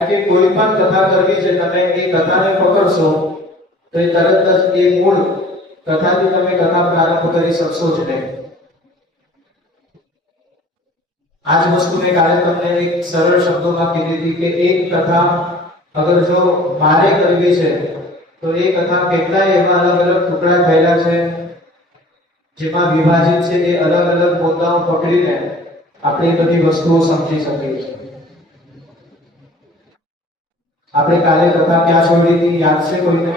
કે કોઈ પણ કથા કરવી છે, તમે એ કથાને પકડશો તો એ તરત જ એ મૂળ કથાથી તમે કથા પ્રારંભ કરી શકશો જ નહીં. આ જ વસ્તુ મેં કાલે તમને એક સરળ શબ્દોમાં કીધી હતી કે એક કથા અગર જો મારે કરવી છે તો એ કથા કેટલાય એવા અલગ અલગ ટુકડા થયેલા છે જેમાં વિભાજિત છે એ અલગ અલગ મુદ્દાઓ પકડીને આપણે બધી વસ્તુઓ સમજી શકીએ છીએ. આપણે કાલે કથા ક્યાં છોડી હતી યાદ છે કોઈને?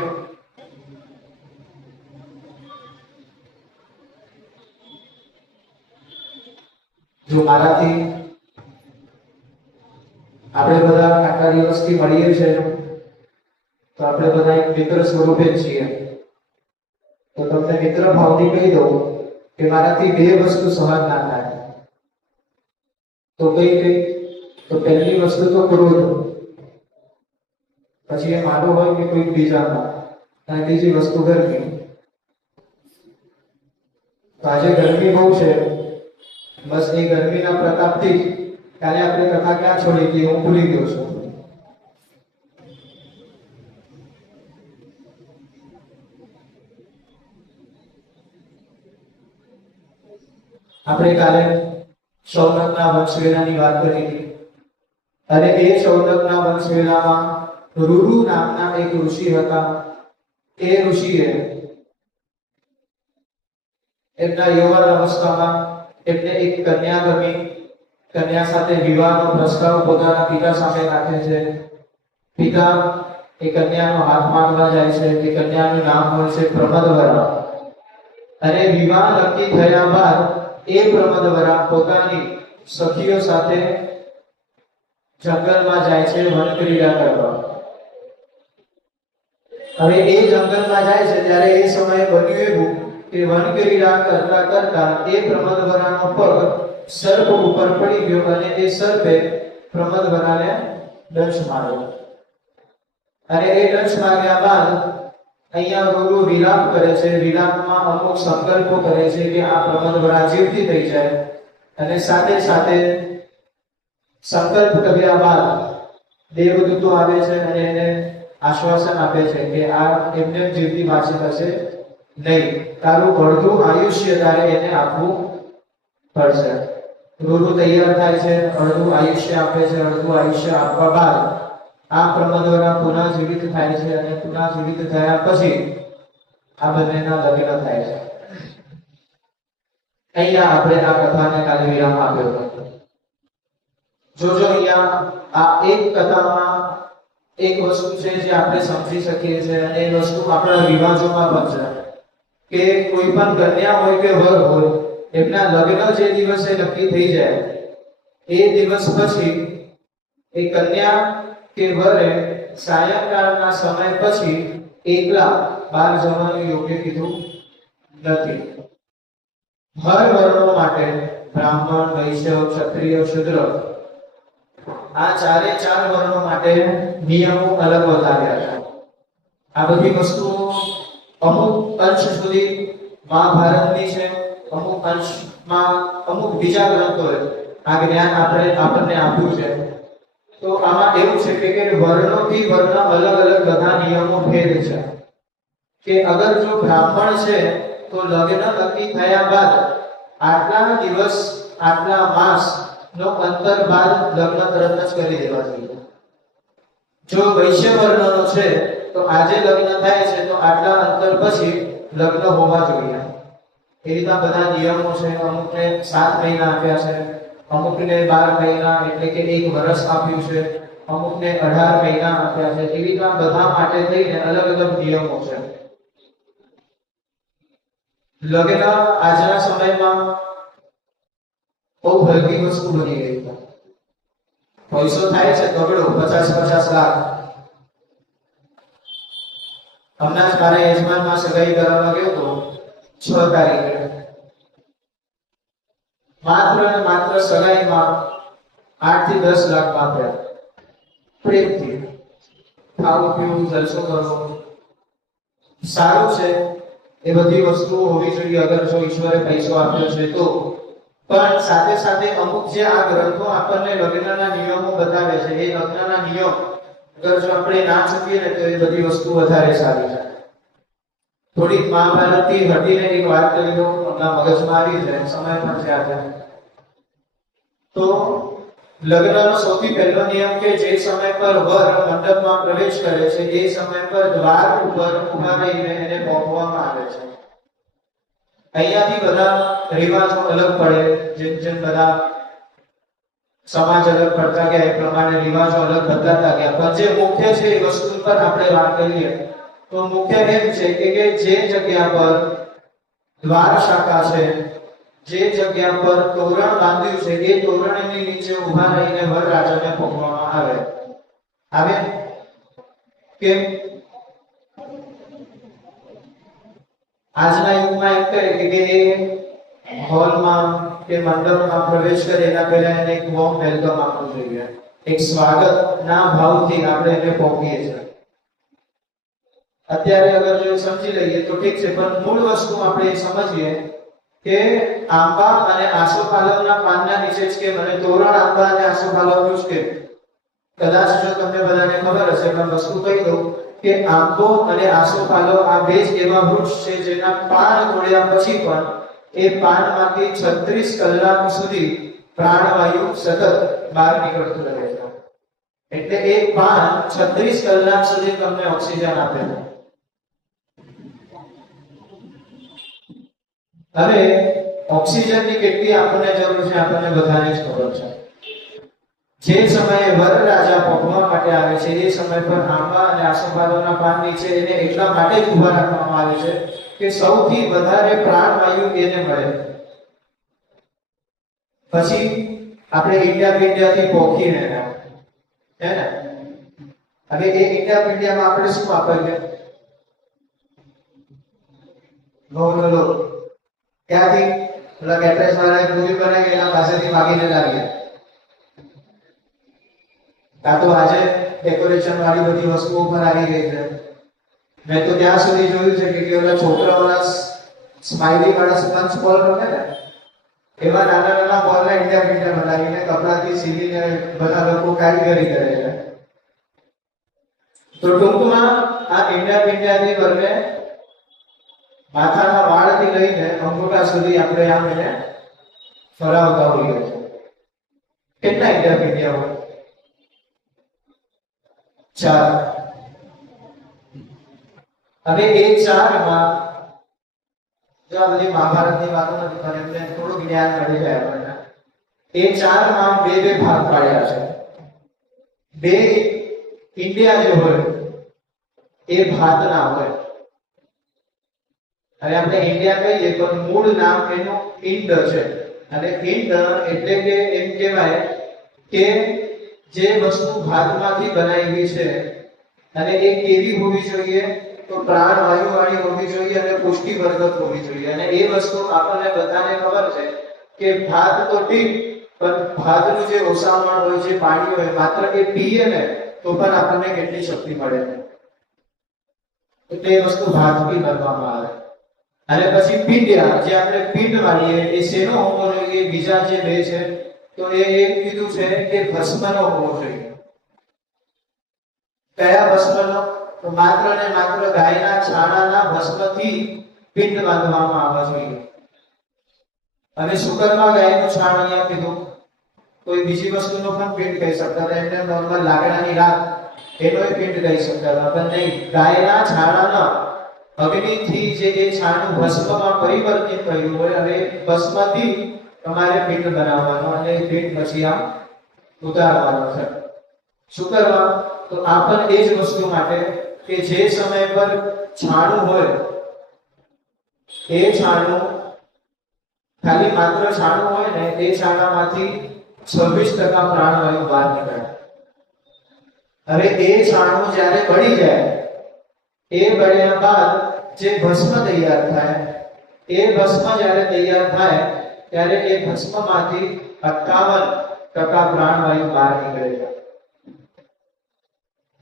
જો મારાથી આપણે બધા આટલા દિવસથી મળીએ છીએ તો આપણે બધા એક મિત્ર સ્વરૂપે જ છીએ. તો તમને મિત્ર ભાવથી કહી દઉં કે મારાથી બે વસ્તુ સહન ના થાય. તો કઈ તો પહેલી વસ્તુ તો ક્રોધ, પછી એ મારું હોય કે કોઈ બીજામાં, અને બીજી વસ્તુ ગરમી. તો આજે ગરમી બહુ છે, બસ એ ગરમીના પ્રતાપથી કાલે આપણે કથા ક્યાં છોડી હતી હું ભૂલી ગયો છું. આપણે કાલે શૌનકના વંશવેલાની વાત કરી હતી અને એ શૌનકના વંશવેલામાં રૂરુ નામના એક ઋષિ હતા. એ ઋષિએ એમના યૌવન અવસ્થામાં એમને એક કન્યા ગમી. કન્યા સાથે વિવાહનો પ્રસ્તાવ પોતાના પિતા સામે રાખે છે. પિતા એ કન્યાનો હાથ માંગવા જાય છે. એ કન્યાનું નામ હોય છે પ્રમદવરા. અને વિવાહ નક્કી થયા બાદ એ પ્રમદવરા પોતાની સખીઓ સાથે જંગલમાં જાય છે વનક્રીડા કરવા. હવે એ જંગલમાં જાય છે ત્યારે એ સમયે બન્યું એવું કે વનક્રીડા કરતા કરતા એ પ્રમદવરાનો પગ સર્પ ઉપર પડી ગયો અને એ સર્પે પ્રમદવરાને દંશ માર્યો. અને એ દંશ માર્યા બાદ અહીંયા રૂરુ વિલાપ કરે છે. વિલાપમાં અમુક સંકલ્પો કરે છે કે આ પ્રમદવરા જીવતી થઈ જાય. અને સાથે સાથે સંકલ્પ કર્યા બાદ દેવદૂતો આવે છે અને એને આશ્વાસન આપે છે કે આ એમને જીવતી પાછી થશે નહીં, તારું અડધું આયુષ્ય તારે એને આપવું પડશે. રૂરુ તૈયાર થાય છે, અડધું આયુષ્ય આપે છે. અડધું આયુષ્ય આપવા બાદ આ પ્રમદવરા પુનઃ જીવિત થાય છે અને પુનઃ જીવિત થયા પછી આ બંનેના લગ્ન થાય છે. અહીંયા આપણે આ કથાને કાલે વિરામ આપ્યો હતો. જોજો અહીંયા આ એક કથામાં એક વસ્તુ છે જે આપણે સમજી શકીએ છીએ અને એ વસ્તુ આપણા રિવાજોમાં પણ છે કે કોઈ પણ કન્યા હોય કે વર હોય એમના લગ્ન જે દિવસે નક્કી થઈ જાય એ દિવસ પછી એ કન્યા કે વરે સાયંકાળના સમય પછી એકલા બહાર જવાનું યોગ્ય કીધું નથી. હર વર્ણો માટે બ્રાહ્મણ, વૈશ્ય, ક્ષત્રિય, શૂદ્ર આ ચારે ચાર વર્ણો માટે નિયમો અલગ બતાવ્યા છે. આ બધી વસ્તુઓ અમુક અંશ સુધી મહાભારતની છે, અમુક અંશમાં અમુક બીજા ગ્રંથોએ આ જ્ઞાન આપણને આપ્યું છે. તો આમાં એવું છે કે વર્ણોથી વર્ણ અલગ અલગ બધા નિયમો ભેદ છે. કે અગર જો બ્રાહ્મણ છે તો લગ્ન નક્કી થયા બાદ આટલા દિવસ આટલા માસ નો અંતર બાદ લગ્ન તરત જ કરી દેવા જોઈએ. જો વૈશ્ય વર્ણનો છે તો આજે લગ્ન થાય છે તો આટલા અંતર પછી લગ્ન હોવા જોઈએ. એ રીતના બધા નિયમો છે. અમુકને 7 મહિના આપ્યા છે, અમુકને 12 મહિના એટલે કે 1 વર્ષ આપ્યું છે, અમુકને 18 મહિના આપ્યા છે. એવી રીતના બધા માટે થઈને અલગ અલગ નિયમો છે. લગ્ન આજના સમયમાં બહુ હલકી વસ્તુ બની ગઈ છે. પૈસો થાય છે ગગડો 50-50 લાખ. હમણાં જ મારા યજમાનમાં સગાઈ કરાવવા ગયો તો 6 તારીખે માત્ર સગાઈમાં 8 થી 10 લાખ આપ્યા. પ્રેમથી ખાવું પીવું જલસો કરવો સારું છે. એ બધી વસ્તુઓ હોવી જોઈએ અગર જો ઈશ્વરે પૈસો આપ્યો છે તો. પણ સાથે સાથે અમુક જે આ ગ્રંથો આપણને લગ્નના નિયમો બતાવે છે એ લગ્નના નિયમ અગર જો આપણે ના ચૂકીએ ને તો એ બધી વસ્તુ વધારે સારી છે. થોડીક મહાભારતથી હટીને એક વાત કરી દઉં, આપણા મગજમાં આવી જાય, સમય પણ છે આજે. તો લગ્નનો સૌથી પહેલો નિયમ કે જે સમય પર વર મંડપમાં પ્રવેશ કરે છે એ સમય પર દ્વાર ઉપર ઊભા રહીને એને પહોંચવામાં આવે છે. અહીંયાથી બધા રિવાજો અલગ પડે, જેમ જેમ બધા સમાજ અલગ પડતા ગયા એ પ્રમાણે રિવાજો અલગ બદલાતા ગયા. પણ જે મુખ્ય છે એ વસ્તુ પર આપણે વાત કરીએ તો મુખ્ય એમ છે કે જે જગ્યા પર દ્વાર શાખા છે, જે જગ્યા પર તોરણ બાંધ્યું છે એ તોરણની નીચે ઊભા રહીને વરરાજાને પહોંચવામાં આવે કે આજના યુગમાં એમ કહે કે એ હોલમાં કે મંડપમાં પ્રવેશ કરે એના પહેલા એને એક વોર્મ વેલકમ આપવું જોઈએ, એક સ્વાગતના ભાવથી આપણે એને પહોંચીએ છીએ. અત્યારે અગર જો સમજી લઈએ તો ઠીક છે, પણ મૂળ વસ્તુ આપણે સમજીએ કે આંબા અને આસોપાલવના પાનના નીચે જ કેમ, અને તોરણ આંબા અને આસોપાલવનું જ કેમ? કદાચ જો તમને બધાને ખબર હશે પણ વસ્તુ કહી દઉં કે આંબો અને આસોપાલવ આ બે જ એવા વૃક્ષ છે જેના પાન તોડ્યા પછી પણ એ પાનમાંથી 36 કલાક સુધી પ્રાણવાયુ સતત બહાર નીકળતું રહે છે. એટલે એક પાન 36 કલાક સુધી તમને ઓક્સિજન આપે છે. હવે ઓક્સિજનની કેટલી આપણને જરૂર છે આપણને બધાને જ ખબર છે. જે સમયે વરરાજા પહોંચવા માટે આવે છે એ સમય પર આંબા અને આસોપાલવના પાન નીચે એને એટલા માટે જ ઊભા રાખવામાં આવે છે કે સૌથી વધારે પ્રાણવાયુ એને મળે. પછી આપણે ઇન્ડિયાથી પહોંચીને હે ને, હવે એ ઇન્ડિયામાં આપણે શું વાપરીએ? લો ક્યાંથી? પેલા કેટરેજ વાળાએ પૂરી બનાવી એના પાસેથી માગીને લાવીએ. કાં તો આજે ડેકોરેશન વાળી બધી વસ્તુઓ પર આવી ગઈ છે. મેં તો ત્યાં સુધી જોયું છે કે ઓલા છોકરાઓના સ્માઇલી વાળા સ્પંચ બોલ રમે ને એવા નાના નાના બોલને ઇન્ડિયા બનાવીને કપડાથી સીવીને બધા લોકો કારીગરી કરે છે. તો ટૂંકમાં આ ઇન્ડિયાની વર્ગે માથાના વાળથી લઈને અંગૂઠા સુધી આપણે આમ એને ફરાવતા હોઈએ છીએ. કેટલા ઇન્ડિયા હોય? 4. હવે એ 4માં જો આ બધી મહાભારતની વાતો નથી પણ એમને થોડું જ્ઞાન મળી જાય આપણને. એ 4માં બે ભાગ પાડ્યા છે. બે ઇન્ડિયા જે હોય એ ભાતના હોય. હવે આપણે ઇન્ડિયા કહીએ પણ મૂળ નામ એનું ઇન્ડ છે. અને ઇન્ડ એટલે કે એમ કહેવાય કે જે વસ્તુ ભાતમાંથી બનાવેલી છે અને એ કેવી હોવી જોઈએ? તો પ્રાણવાયુ વાળી હોવી જોઈએ અને પુષ્ટિવર્ધક હોવી જોઈએ. અને એ વસ્તુ આપણને બધાને ખબર છે કે ભાત તો ઠીક, પણ ભાતનું જે ઓસામણ હોય છે, પાણી હોય, માત્ર એ પીએ ને તો પણ આપણને કેટલી શક્તિ મળે. એટલે એ વસ્તુ ભાતથી બનવામાં આવે. અને પછી પિંડ્યા જે આપણે પિંડ વાળીએ એ શેનો હોવો જોઈએ? બીજા જે બે છે તો એ કીધું છે કે ભસ્મનો હોવો જોઈએ. કયા ભસ્મનો? તો માત્ર ને માત્ર ગાયના છાણાના ભસ્મથી પિંડ બાંધવામાં આવવા જોઈએ. અને શુકરમાં ગાયનું છાણ અહીંયા કીધું, કોઈ બીજી વસ્તુનો પણ પિંડ કહી શકતા હતા, એટલે નોર્મલ લાકડાની રાખ એનો પિંડ કહી શકતા હતા, પણ નહીં, ગાયના છાણાના અગ્નિથી જે એ છાણું ભસ્મમાં પરિવર્તિત થયું હોય અને ભસ્મથી તમારે પિંડ બનાવવાનો અને પિંડ પછી આ ઉતારવાનો છે. શું કરવા? તો આ પણ એ જ વસ્તુ માટે કે જે સમય પર છાણું હોય એ છાણું ખાલી માત્ર છાણું હોય ને એ છાણામાંથી 26% પ્રાણવાયુ બહાર નીકળે. હવે એ છાણું જ્યારે બળી જાય, એ બળ્યા બાદ જે ભસ્મ તૈયાર થાય, એ ભસ્મ જ્યારે તૈયાર થાય ત્યારે એ ભસ્મમાંથી 58% પ્રાણવાયુ બહાર નીકળે છે.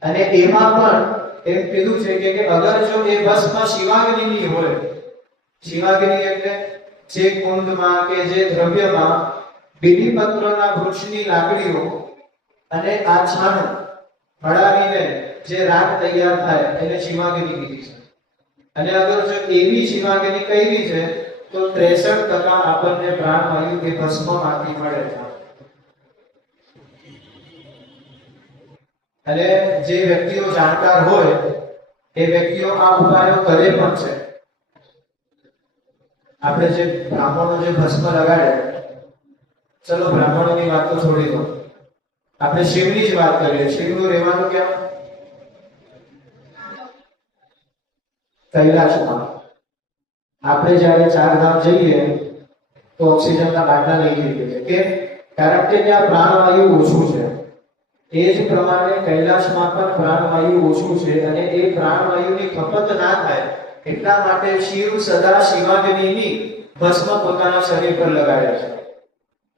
અને એમાં પણ એમ કીધું છે કે અગર જો એ ભસ્મ શિવાગ્નિની હોય, શિવાગ્નિ એટલે જે કુંડમાં કે જે દ્રવ્યમાં બીલીપત્રના વૃક્ષની લાકડીઓ અને આ છાણું ભળાવીને જે રાગ તૈયાર થાય એને શિવાગિરી કીધી છે. અને અગર જો એવી શિવાગિરી કરી છે તો 63% આપણને પ્રાણવાયુ કે ભસ્મમાંથી મળે છે. અને જે વ્યક્તિઓ જાણકાર હોય એ વ્યક્તિઓ આ ઉપાયો કરે પણ છે. આપણે જે બ્રાહ્મણો જે ભસ્મ લગાડે, ચલો બ્રાહ્મણોની વાત તો છોડી દો, આપણે શિવની જ વાત કરીએ. શિવનું રહેવાનું ક્યાં? કૈલાસમાં. આપણે જ્યારે ચારધામ જઈએ તો ઓક્સિજનના બાટલા લઈ જઈએ છીએ. કેમ? કારણ કે ત્યાં પ્રાણવાયુ ઓછું છે. એ જ પ્રમાણે કૈલાસમાં પણ પ્રાણવાયુ ઓછું છે અને એ પ્રાણવાયુની ખપત ના થાય એટલા માટે શિવ સદા શિવાગ્નિની ભસ્મ પોતાના શરીર પર લગાડે છે.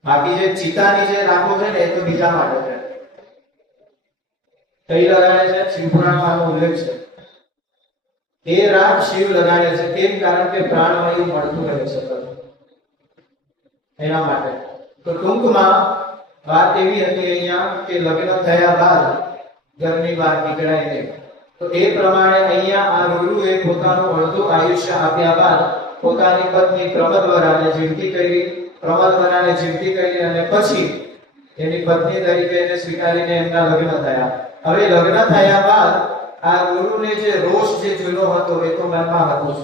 બાકી જે ચિતાની જે રાખો છે ને એ તો બીજા માટે છે. કઈ લગાડે છે? શિવપુરાણમાં ઉલ્લેખ છે. એ રાગ શિવ લગાડે છે. કેમ? કારણ કે પ્રાણવાયુ મળતું રહે છે એના માટે. તો ટૂંકમાં વાત એવી હતી અહીંયા કે લગ્ન થયા બાદ ઘરની બહાર નીકળાય નહીં. તો એ પ્રમાણે અહીંયા આ રૂરુએ પોતાનું અડધું આયુષ્ય આપ્યા બાદ પોતાની પત્ની પ્રમદવરાને જીવતી કરી, પ્રમદવરાને જીવતી કરી અને પછી એની પત્ની તરીકે એને સ્વીકારીને એમના લગ્ન થયા. હવે લગ્ન થયા બાદ આ રૂરુને જે રોષ જે જૂનો હતો એ તો મનમાં હતો જ.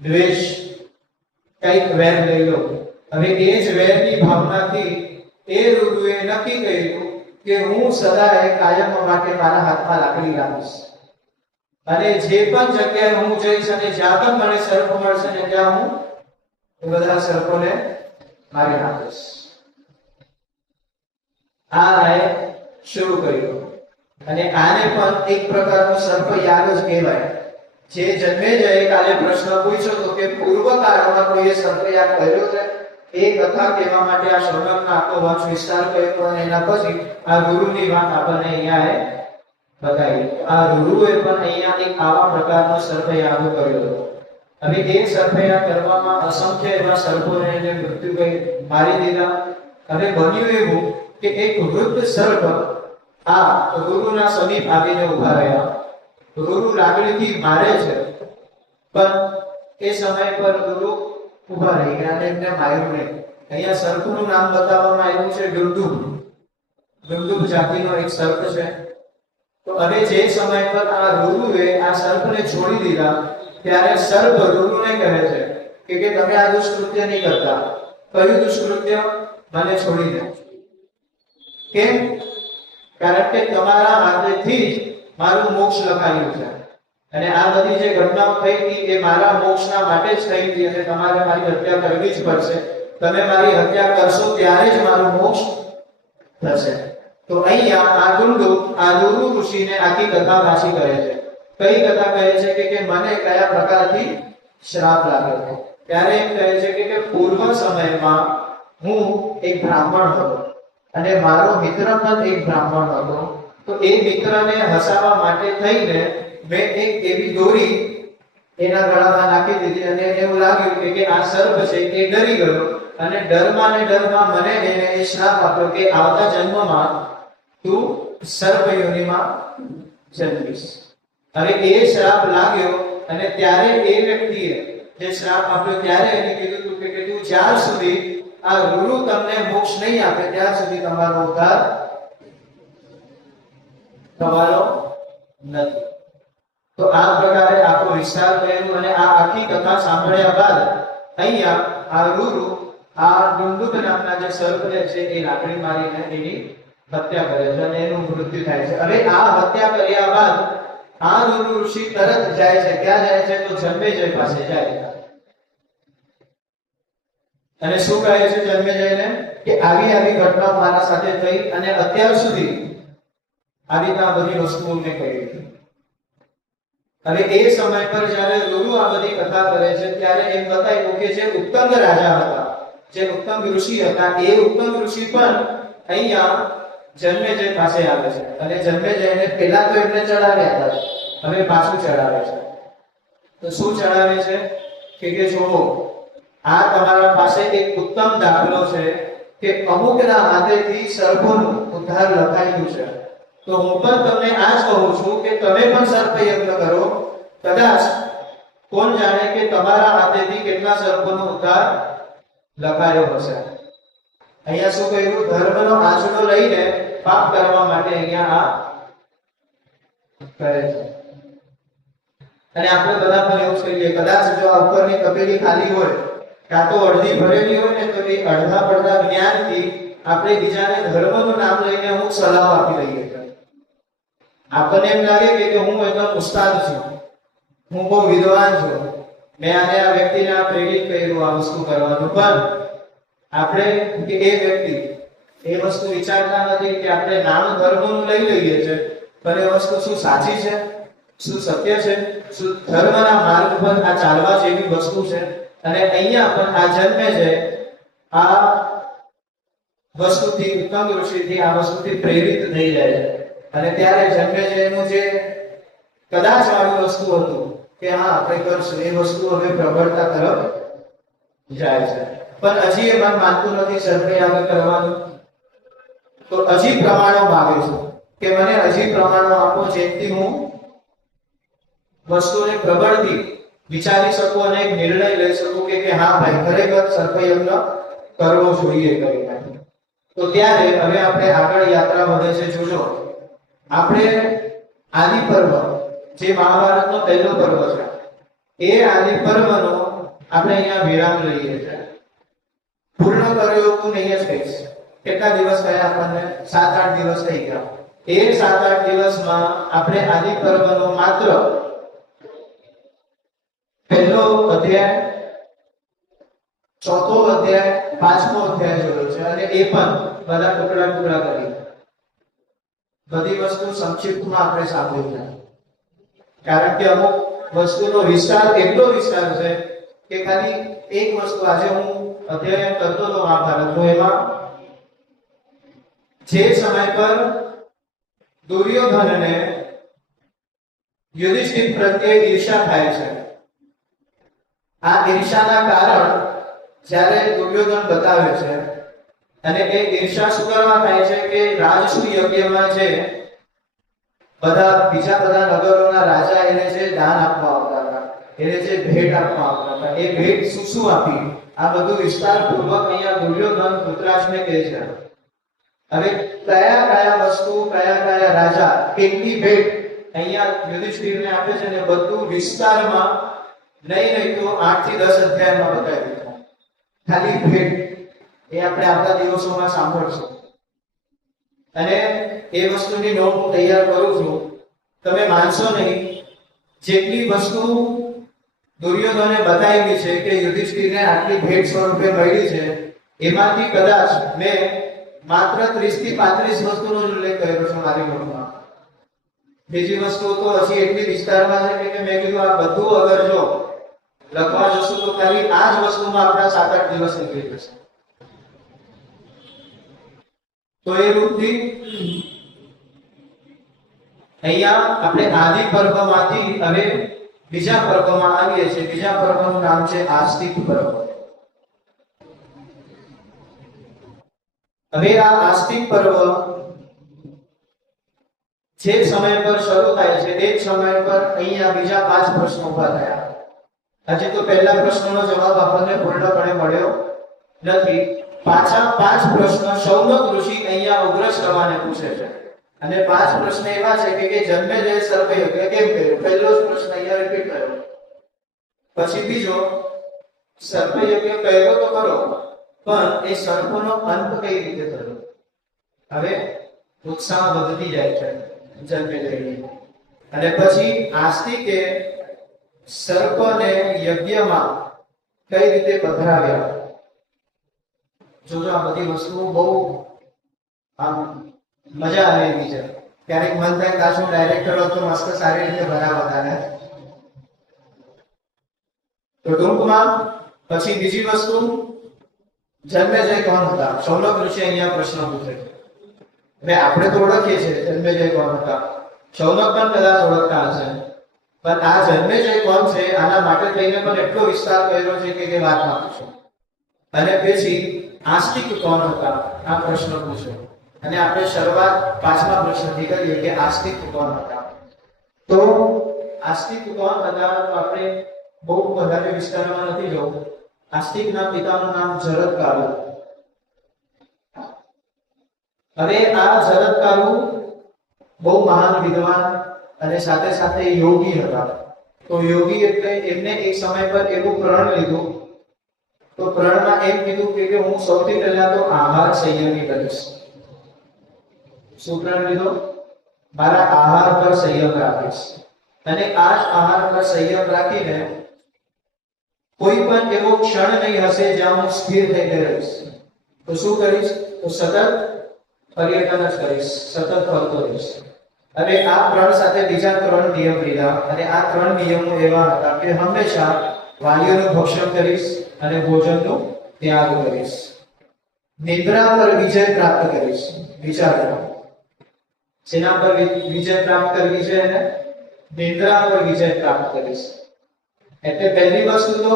દ્વેષ, કઈક વેર લઈ લો. હવે એ જ વેરની ભાવનાથી એ રૂરુએ નક્કી કર્યું કે હું સદાય કાયમ માટે મારા હાથમાં લાકડી રાખીશ અને જે પણ જગ્યાએ હું જઈશ અને જ્યાં પણ મને સર્પ મળશે ને ત્યાં હું બધા સર્પોને મારી નાખીશ. આ શરૂ કર્યું અને આને પણ એક પ્રકારનો સર્પયાગ જ કહેવાય. જે જન્મેજયે કાલે પ્રશ્ન પૂછ્યો તો કે પૂર્વકાળમાં કોઈએ સર્પયાગ કર્યો છે? એ કથા કહેવા માટે આ શ્રવણના આખો વંશ વિસ્તાર કર્યો અને એના પછી આ ગુરુની વાત આપણને અહીંયા બતાવી. આ ગુરુએ પણ અહીંયા એક આવા પ્રકારનો સર્પયાગ કર્યો હતો. હવે એ સર્પયાગ કરવામાં અસંખ્ય એવા સર્પોને એને મૃત્યુ કરી મારી દીધા. હવે બન્યું એવું કે એક વૃદ્ધ સર્પ આ ગુરુના સમીપ આવીને ઉભા રહ્યા. ગુરુ લાકડીથી મારે છે પણ એ સમય પર ગુરુ ઉભા રહી ગયા અને એમને માર્યું નહીં. અહીંયા સર્પનું નામ બતાવવામાં આવ્યું છે ડુંડુબ. ડુંડુબ જાતિનો એક સર્પ છે. તો હવે જે સમય પર આ ગુરુએ આ સર્પને છોડી દીધા ત્યારે સર્પ ગુરુને કહે છે કે તમે આ દુષ્કૃત્ય નહીં કરતા. કયું દુષ્કૃત્ય? મને છોડી દો. કેમ? કારણ કે તમારા હાથેથી જ મારું મોક્ષ લખાયું છે અને આ બધી જે ઘટનાઓ થઈ હતી એ મારા મોક્ષના માટે જ થઈ હતી અને તમારે મારી હત્યા કરવી જ પડશે. તમે મારી હત્યા કરશો ત્યારે જ મારું મોક્ષ થશે. તો અહીંયા આ ગુંડુ આ ગુરુ ઋષિને આખી કથા વાંચી કરે છે. કઈ કથા કહે છે કે મને કયા પ્રકારથી શ્રાપ લાગ્યો હતો? ત્યારે એમ કહે છે કે પૂર્વ સમયમાં હું એક બ્રાહ્મણ હતો અને મારો મિત્ર પણ એક બ્રાહ્મણ હતો. તો એ મિત્રને હસાવવા માટે થઈને મેં એક એવી દોરી એના ગળામાં નાખી દીધી અને એવું લાગ્યું કે આ સર્પ છે એ ડરી ગયો અને ડરમાં ને ડરમાં મને એને એ શ્રાપ આપ્યો કે આવતા જન્મમાં તું સર્પ યોનિમાં જન્મીશ. હવે એ શ્રાપ લાગ્યો અને ત્યારે એ વ્યક્તિએ જે શ્રાપ આપ્યો ત્યારે એને કીધું કે તું જ્યાં સુધી આ ગુરુ તમને મોક્ષ નહીં આપે ત્યાં સુધી તમારો ઉદ્ધાર તમારો નથી. તો આ પ્રકારે આખો વિસ્તાર કર્યો અને આ આખી કથા સાંભળ્યા બાદ અહીંયા આ ગુરુ આ ડુંડુબ નામના જે સર્પને છે એ લાકડી મારીને એની હત્યા કરે છે અને એનું મૃત્યુ થાય છે. હવે આ હત્યા કર્યા બાદ આ ગુરુ ઋષિ તરત જાય છે. ક્યાં જાય છે? તો જન્મેજય પાસે જાય અને શું કહે છે જન્મેજયને કે આવી ઘટના મારા સાથે થઈ અને અત્યાર સુધી આવી રીતના બધી વસ્તુઓ મેં કરી. હવે એ સમય પર જ્યારે ગુરુ આ બધી કથા કરે છે ત્યારે એમ બતાવ્યું કે જે ઉત્તંગ રાજા હતા, જે ઉત્તંગ ઋષિ હતા, એ ઉત્તંગ ઋષિ પણ અહીંયા જન્મેજય પાસે આવે છે અને જન્મેજયને પહેલા તો એમને ચડાવ્યા હતા, હવે પાછું ચડાવે છે. તો શું ચડાવે છે કે જોવો આ તમારા પાસે એક ઉત્તમ દાખલો છે કે અમુકના હાથેથી સર્પોનું ઉદ્ધાર લખાયેલું છે તો હું પણ તમને આ જ કહું છું કે તમે પણ સર્પયજ્ઞ કરો, કદાચ કોણ જાણે કે તમારા હાથેથી કેટલા સર્પોનો ઉદ્ધાર લખાયો હશે. અહીંયા શું કહ્યું? ધર્મનો આંચડો લઈને પાપ કરવા માટે અહીંયા આ કહે છે. અને આપણે બધા પણ એવું કહીએ, કદાચ જો આ ઉપરની તપેલી ખાલી હોય, કાં તો અડધી ભરેલી હોય ને, તો એ અડધા પડધા જ્ઞાનથી આપણે બીજાને ધર્મનું નામ લઈને અમુક સલાહ આપી દઈએ છીએ. આપણને એમ લાગે કે હું એકદમ ઉસ્તાદ છું, હું બહુ વિદ્વાન છું, મેં આને આ વ્યક્તિને આ પ્રેરિત કર્યું આ વસ્તુ કરવાનું. પણ આપણે કે એ વ્યક્તિ એ વસ્તુ વિચારતા નથી કે આપણે નામ ધર્મનું લઈ લઈએ છીએ, પણ એ વસ્તુ શું સાચી છે, શું સત્ય છે, શું ધર્મના માર્ગ પર આ ચાલવા જેવી વસ્તુ છે. અને અહીંયા પણ આ જન્મે છે આ વસ્તુથી, ઉત્તમ ઋષિથી આ વસ્તુથી પ્રેરિત થઈ જાય છે. અને ત્યારે જન્મે છે એનું જે કદાચ આવી વસ્તુ હતું કે હા આપણે કરશું, એ વસ્તુ હવે પ્રબળતા તરફ જાય છે. પણ હજી એ મન માનતું નથી સર્પયાગ કરવાનું, તો હજી પ્રમાણો માંગે છું કે મને હજી પ્રમાણો આપો, જેથી હું વસ્તુને પ્રબળથી વિચારી શકું અને એક નિર્ણય લઈ શકું કે હા ભાઈ ખરેખર સર્પયજ્ઞ કરવો જોઈએ કરીને. તો ત્યારે હવે આપણે આગળ યાત્રા વધે છે. જોજો, આપણે આદિ પર્વ જે મહાભારતનો પહેલો પર્વ છે, એ આદિ પર્વનો આપણે અહીંયા વિરામ લઈએ છીએ. પૂર્ણ કર્યો હું નહીં જ કહીશ. કેટલા દિવસ થયા આપણને? 7-8 દિવસ થઈ ગયા. એ 7-8 દિવસમાં આપણે આદિ પર્વનો માત્ર પહેલો અધ્યાય, ચોથો અધ્યાય, પાંચમો અધ્યાય જોયો છે. અને એ પણ બધા ટુકડા ટુકડા કરી બધી વસ્તુ સંક્ષિપ્તમાં આપણે સાંભળી છે. કારણ કે અમુક વસ્તુનો વિસ્તાર એટલો વિસ્તાર છે કે ખાલી એક વસ્તુ આજે હું અધ્યયન કરતો હતો મહાભારતનો, એમાં જે સમય પર દુર્યોધનને યુધિષ્ઠિર પ્રત્યે ઈર્ષ્યા થાય છે, આ ઈર્ષ્યાના કારણ જ્યારે દુર્યોધન બતાવે છે, અને એ ઈર્ષ્યા શું કરવા થાય છે કે રાજસુ યજ્ઞમાં જે બીજા બધા નગરોના રાજા એને જે દાન આપવા આવતા હતા, એને જે ભેટ આપવા આવતા હતા, એ ભેટ શું શું આપી, આ બધું વિસ્તારપૂર્વક અહીંયા દુર્યોધન ધૃતરાષ્ટ્રને કહે છે. હવે કયા કયા વસ્તુ, કયા કયા રાજા કેટલી ભેટ અહીંયા યુધિષ્ઠિરને આપે છે, ને બધું વિસ્તારમાં નહીં તો 8 થી 10 અધ્યાયમાં બતાવ્યું છે. ખાલી ભેટ એ આપણે આપણા દિવસોમાં સાંભળશું. અને એ વસ્તુની નોટ હું તૈયાર કરું છું. તમે માનશો નહીં, જેટલી વસ્તુ દુર્યોધને બતાવી છે કે યુધિષ્ઠિરને આટલી ભેટ સ્વરૂપે મળી છે, એમાંથી કદાચ મેં માત્ર 30 થી 35 વસ્તુનો ઉલ્લેખ કર્યો છે મારી નોટમાં. બીજી વસ્તુ તો હજી એટલી વિસ્તારમાં છે કે મેં કીધું આ બધું અગર જો લખવા જશું તો ખાલી આ જ વસ્તુમાં આપણા 7-8 દિવસ નીકળી જશે. તો એ રૂપથી અહીંયા આપણે આદિ પર્વમાંથી હવે બીજા પર્વમાં આવીએ છીએ. બીજા પર્વનું નામ છે આસ્તિક પર્વ. હવે આ આસ્તિક પર્વ જે સમય પર શરૂ થાય છે, એ જ સમય પર અહીંયા બીજા 5 પ્રશ્નો ઉભા થયા. હજી તો પહેલા પ્રશ્નનો જવાબ આપણને પૂર્ણપણે મળ્યો નથી. પાછા 5 પ્રશ્ન શૌનક ઋષિ અહીંયા ઉગ્રશ્રવાને પૂછે છે. અને 5 પ્રશ્ન એવા છે કે જન્મે જે સર્પયજ્ઞ કેમ કર્યો, પહેલો જ પ્રશ્ન અહીંયા રિપીટ કર્યો. પછી બીજો, સર્પયજ્ઞ કર્યો તો કરો, પણ એ સર્પનો અંત કઈ રીતે થયો? હવે ઉત્સાહ વધતી જાય છે જન્મે જઈને. અને પછી આસ્તિકે સર્પને યજ્ઞમાં કઈ રીતે પધરાવ્યા. જોજો, આ બધી વસ્તુઓ બહુ આમ મજા આવે એવી છે. ક્યારેક મન થાય કાશ હું ડાયરેક્ટર હતો, મસ્ત સારી રીતે બનાવતા ને. તો ટૂંકમાં પછી બીજી વસ્તુ, જન્મેજય કોણ હતા? શૌનક ઋષિ અહીંયા પ્રશ્ન પૂછે છે. હવે આપણે તો ઓળખીએ છીએ જન્મેજય કોણ હતા, શૌનક પણ કદાચ ઓળખતા હશે, પણ આ જન્મેજય કોણ છે આના માટે થઈને પણ એટલો વિસ્તાર કર્યો છે કે વાત ના પૂછો. અને પછી આસ્તિક કોણ હતા આ પ્રશ્ન પૂછ્યો. અને આપણે શરૂઆત 5મા પ્રશ્નથી કરીએ કે આસ્તિક કોણ હતા. તો આસ્તિક કોણ હતા તો આપણે બહુ વધારે વિસ્તારમાં નથી જવું. આસ્તિકના પિતાનું નામ જરત્કારુ. હવે આ જરત્કારુ બહુ મહાન વિદ્વાન અને સાથે સાથે યોગી હતા. તો યોગી એટલે એમને એક સમય પર એવું પ્રણ લીધું. તો પ્રણમાં એમ કીધું કે હું સૌથી પહેલા તો આહાર સંયમી કરીશ. શું પ્રણ લીધો? મારા આહાર પર સંયમ રાખીશ. અને આ આહાર પર સંયમ રાખીને કોઈ પણ એવો ક્ષણ નહીં હશે જ્યાં હું સ્થિર થઈને રહીશ. તો શું કરીશ? તો સતત પર્યટન જ કરીશ, સતત ફરતો રહીશ. અને આ પ્રણ સાથે બીજા 3 નિયમ લીધા. અને આ 3 નિયમો એવા હતા કે હંમેશા વાયુનું ભક્ષણ કરીશ અને ભોજનનો ત્યાગ કરીશ. નિદ્રા પર વિજય પ્રાપ્ત કરીશ. વિચાર કરો, સેના પર વિજય પ્રાપ્ત કરવી છે અને નિદ્રા પર વિજય પ્રાપ્ત કરીશ. એટલે પહેલી વસ્તુ તો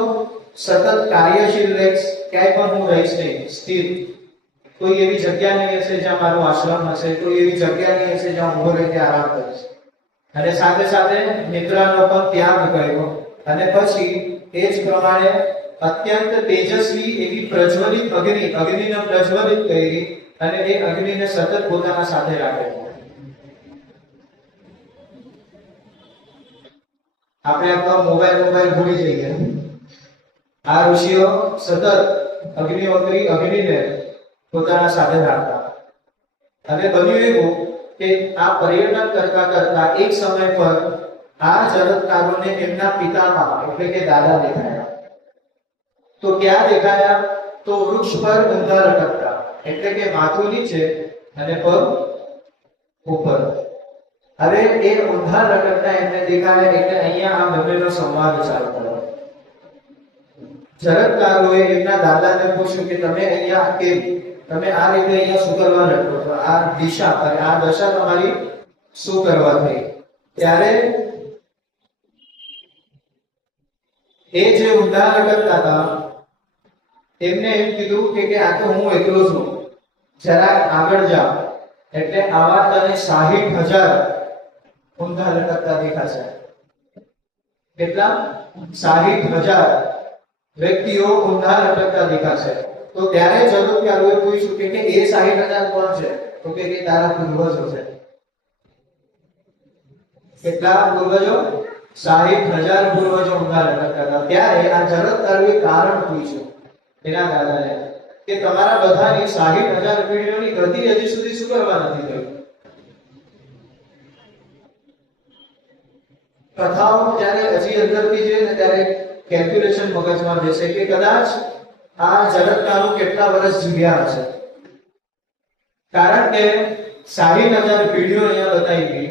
સતત કાર્યશીલ રહીશ, ક્યાંય પણ હું રહીશ નહીં, સ્થિર. કોઈ એવી જગ્યા નહીં હશે જ્યાં મારો આશ્રમ હશે, કોઈ એવી જગ્યા નહીં હશે જ્યાં ઊભો રહીને આરામ કરીશ. અને સાથે સાથે નિદ્રાનો પણ ત્યાગ કર્યો. અને પછી એ જ પ્રમાણે અત્યંત તેજસ્વી એવી પ્રજ્વલિત અગ્નિને પ્રજ્વલિત કરી અને એ અગ્નિને સતત પોતાના સાથે રાખે. આપણે આપણો મોબાઈલ ભૂલી જઈએ. આ ઋષિઓ સતત અગ્નિને પોતાના સાથે રાખતા. અને બન્યું એવું કે આ પર્યટન કરતા એક સમય પર આ જરત્કારુને એમના પિતામાં એટલે કે દાદા દેખાયા. તો ક્યાં દેખાયા? તો વૃક્ષ પર ઊંધા લટકતા, એટલે કે માથું નીચે અને પગ ઉપર. હવે એ ઊંધા લટકતા એમને દેખાયા એટલે અહીંયા આ બંનેનો સંવાદ ચાલુ થયો. જરત્કારુએ એમના દાદાને પૂછ્યું કે તમે અહીંયા કેમ, તમે આ રીતે અહીંયા શું કરવા લટકો છો? આ દિશા અને આ દશા તમારી શું કરવા થઈ? ત્યારે એ જે ઊંધા લટકતા હતા એમને એમ કીધું કે આ તો હું એકલો છું, જરા આગળ જાઓ. એટલે આવા તને 60,000 ઊંધા લટકતા દેખાશે. કેટલા? 60,000 વ્યક્તિઓ ઊંધા લટકતા દેખાશે. તો ત્યારે જરત્કારુએ પૂછ્યું કે એ 60,000 કોણ છે? તો કે એ તારા પૂર્વજો છે. કેટલા પૂર્વજો? 60,000 પૂર્વજો ઊંધા લટકતા હતા. ત્યારે આ જરત્કારુએ કારણ પૂછ્યું એના દાદાને કે તમારા બધાની 60,000 પેઢીઓની ગતિ હજી સુધી શું કરવા નથી થઈ? કથાઓ જ્યારે હજી અંદરથી છે ને ત્યારે કેલ્ક્યુલેશન મગજમાં જશે કે કદાચ આ જરત્કારુ કેટલા વર્ષ જીવ્યા હશે. કારણ કે 60,000 પેઢીઓ અહીંયા બતાવી ગઈ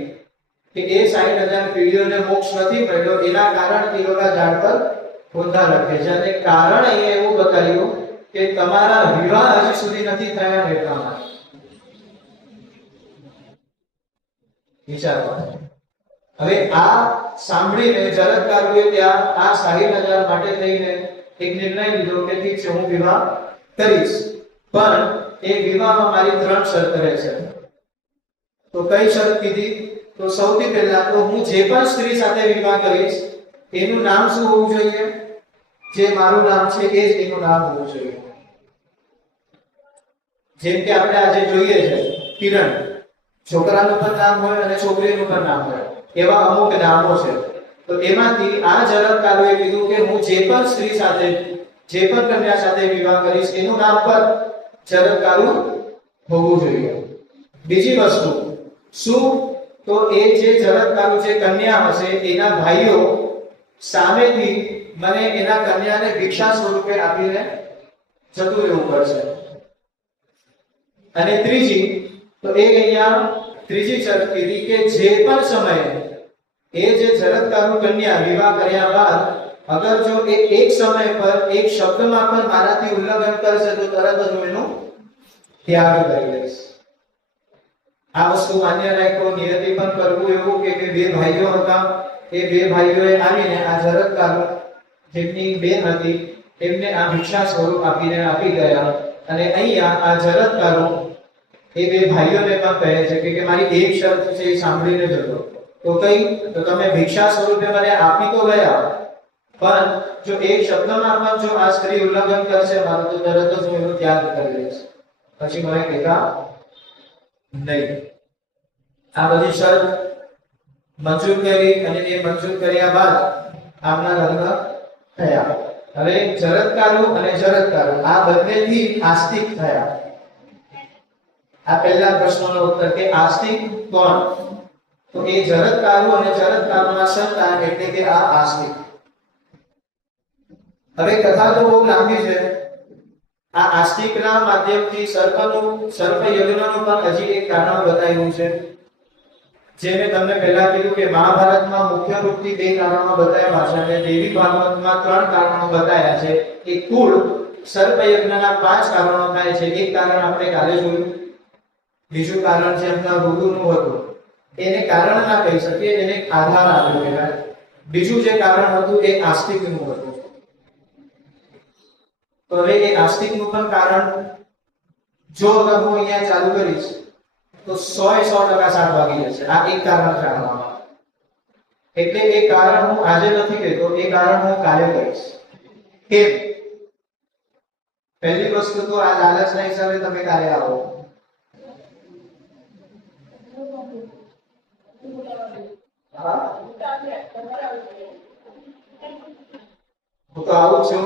કે એ 60,000 પેઢીઓને મોક્ષ નથી મળ્યો. એના કારણથી લોકો ઝાડ પર ઊંધા લટકે છે. અને કારણ અહીંયા એવું બતાવ્યું કે તમારા વિવાહ હજી સુધી નથી થયા એટલા માટે. વિચાર કરો. હવે આ સાંભળીને જરત્કારુએ ત્યાં આ 60,000 માટે થઈને એક નિર્ણય લીધો કે ઠીક છે, હું વિવાહ કરીશ, પણ એ વિવાહમાં મારી 3 શરત રહેશે. તો કઈ શરત કીધી? તો સૌથી પહેલા તો હું જે પણ સ્ત્રી સાથે વિવાહ કરીશ એનું નામ શું હોવું જોઈએ? જે મારું નામ છે એ જ એનું નામ હોવું જોઈએ. જેમ કે આપણે આજે જોઈએ છે કિરણ, છોકરાનું પણ નામ હોય અને છોકરીનું પણ નામ હોય, એવા અમુક નામો છે. તો એમાંથી આ જરત્કારુએ કીધું કે હું જે પણ સ્ત્રી સાથે, જે પણ કન્યા સાથે વિવાહ કરીશ એનું નામ પર જરત્કારુ હોવું જોઈએ. બીજી વસ્તુ શું? તો એ જે જરત્કારુ જે કન્યા હશે એના ભાઈઓ સામેથી મને એના કન્યાને ભિક્ષા સ્વરૂપે આપીને જતું રહેવું પડશે. અને ત્રીજી તો એ અહીંયા ત્રીજી શરત કીધી કે જે પણ સમયે એ જે જરત્કારુ કન્યા વિવાહ કર્યા બાદ અગર જો એ એક સમય પર એક શબ્દમાં પણ મારાથી ઉલ્લંઘન કરશે તો તરત જ હું એનો ત્યાગ કરી લઈશ. આ વસ્તુ માન્ય રાખ્યો. નિયતિ પણ કરવું એવું કે 2 ભાઈઓ હતા, એ 2 ભાઈઓએ આવીને આ જરત્કારુ જેમની બેન હતી એમને આ ભિક્ષા સ્વરૂપ આપી ગયા. અને અહીંયા આ જરત્કારુ એ બે ભાઈઓને પણ કહે છે કે મારી એક શરત છે એ સાંભળીને જજો. તો કઈ? તો તમે ભિક્ષા સ્વરૂપે મને આપી તો ગયા, પણ જો એક શબ્દમાં પણ જો આ સ્ત્રી ઉલ્લંઘન કરશે મારું, તો તરત જ હું એનો ત્યાગ કરી દઈશ. પછી મને કહેતા નહીં. આ બધી શરત મંજૂર કરી, અને એ મંજૂર કર્યા બાદ આમના લગ્ન થયા. હવે જરત્કારુ અને જરત્કારુ આ બંનેથી આસ્તિક થયા. આ પહેલા પ્રશ્નનો ઉત્તર કે આસ્તિક કોણ? તો એ જરત્કારુ અને જરત્કારુના સંતાન એટલે કે આ આસ્તિક. હવે કથા તો બહુ લાંબી છે. આ આસ્તિકના માધ્યમથી સર્પ યજ્ઞનું પણ હજી એક કારણ બતાવ્યું છે. જે મેં તમને પહેલા કીધું કે મહાભારતમાં મુખ્ય રૂપથી બે કારણો બતાવ્યા છે, અને દેવી ભાગવતમાં 3 કારણો બતાવ્યા છે. કે કુલ સર્પ યજ્ઞના 5 કારણો થાય છે. એક કારણ આપણે કાલે જોયું, બીજું કારણ છે એમના ઋતુનું હતું. એને કારણ ના કહી શકીએ, એને આધાર આપ્યો કહેવાય. બીજું જે કારણ હતું એ આસ્તિકનું હતું. તો હવે એ આસ્તિકનું પણ કારણ જો અગર હું અહીંયા ચાલુ કરીશ તો 100% સાથ વાગી જશે. આ એક કારણ જાણવામાં. એટલે એ કારણ હું આજે નથી કહેતો, એ કારણ હું કાલે કહીશ. કેમ? પહેલી વસ્તુ તો આ લાલચના હિસાબે તમે કાલે આવો. હું તો આવું છું,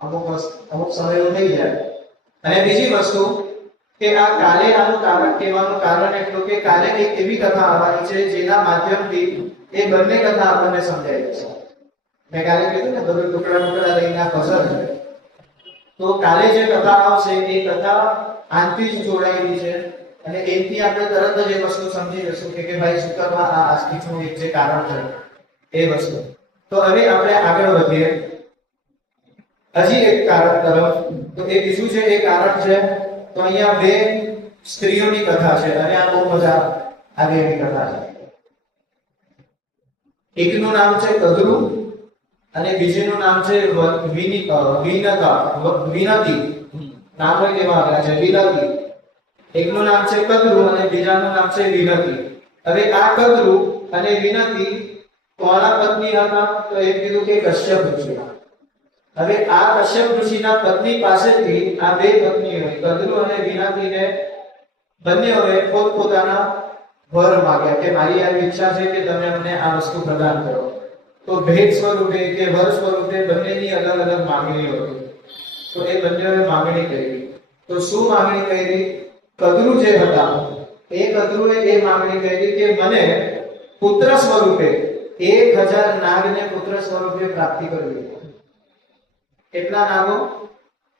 અમુક સમય એવું થઈ જાય. અને બીજી વસ્તુ કે આ કાલે આનું કારણ કહેવાનું કારણ એટલું કે કાલે એક એવી કથા આવવાની છે જેના માધ્યમથી એ બંને કથા આપણને સમજાય છે. મેં કાલે કીધું ને બધું ટુકડા લઈને આ પઝલ છે. તો કાલે જે કથા આવશે એ કથા આનથી જ જોડાયેલી છે, અને એથી આપણે તરત જ એ વસ્તુ સમજી જશું કે ભાઈ સૂત્રમાં આ આસ્તિકનું એક જે કારણ છે એ વસ્તુ. તો હવે આપણે આગળ વધીએ હજી એક કારણ તરફ. તો એ બીજું જે એ કારણ છે, તો અહીંયા બે સ્ત્રીઓની કથા છે, અને આ બહુ મજા આવે એવી કથા છે. એકનું નામ છે કદરુ અને બીજીનું નામ છે વિનતી. નામ હોય કેવા આવ્યા છે, વિનતી. એકનું નામ છે કદરુ અને બીજાનું નામ છે વિનતી. હવે આ કદરુ અને વિનતી કોના પત્ની હતા? તો એ કીધું કે કશ્યપ ઋષિના. હવે આ કશ્યપ ઋષિના પત્ની પાસેથી આ બે પત્નીઓ કદરુ અને વિનતીને બંનેઓએ પોતપોતાના વર માંગ્યા કે મારી આ ઈચ્છા છે કે તમે અમને આ વસ્તુ પ્રદાન કરો. તો ભેટ સ્વરૂપે કે વર સ્વરૂપે બંનેની અલગ અલગ માંગણીઓ હતી. તો એ બંનેઓએ માંગણી કરી. તો શું માંગણી કરી? કદરુ જે હતા એ કદરુએ એ માંગણી કરી કે મને પુત્ર સ્વરૂપે 1000 નાગને પુત્ર સ્વરૂપે પ્રાપ્તિ કરવી. કેટલા નાગો?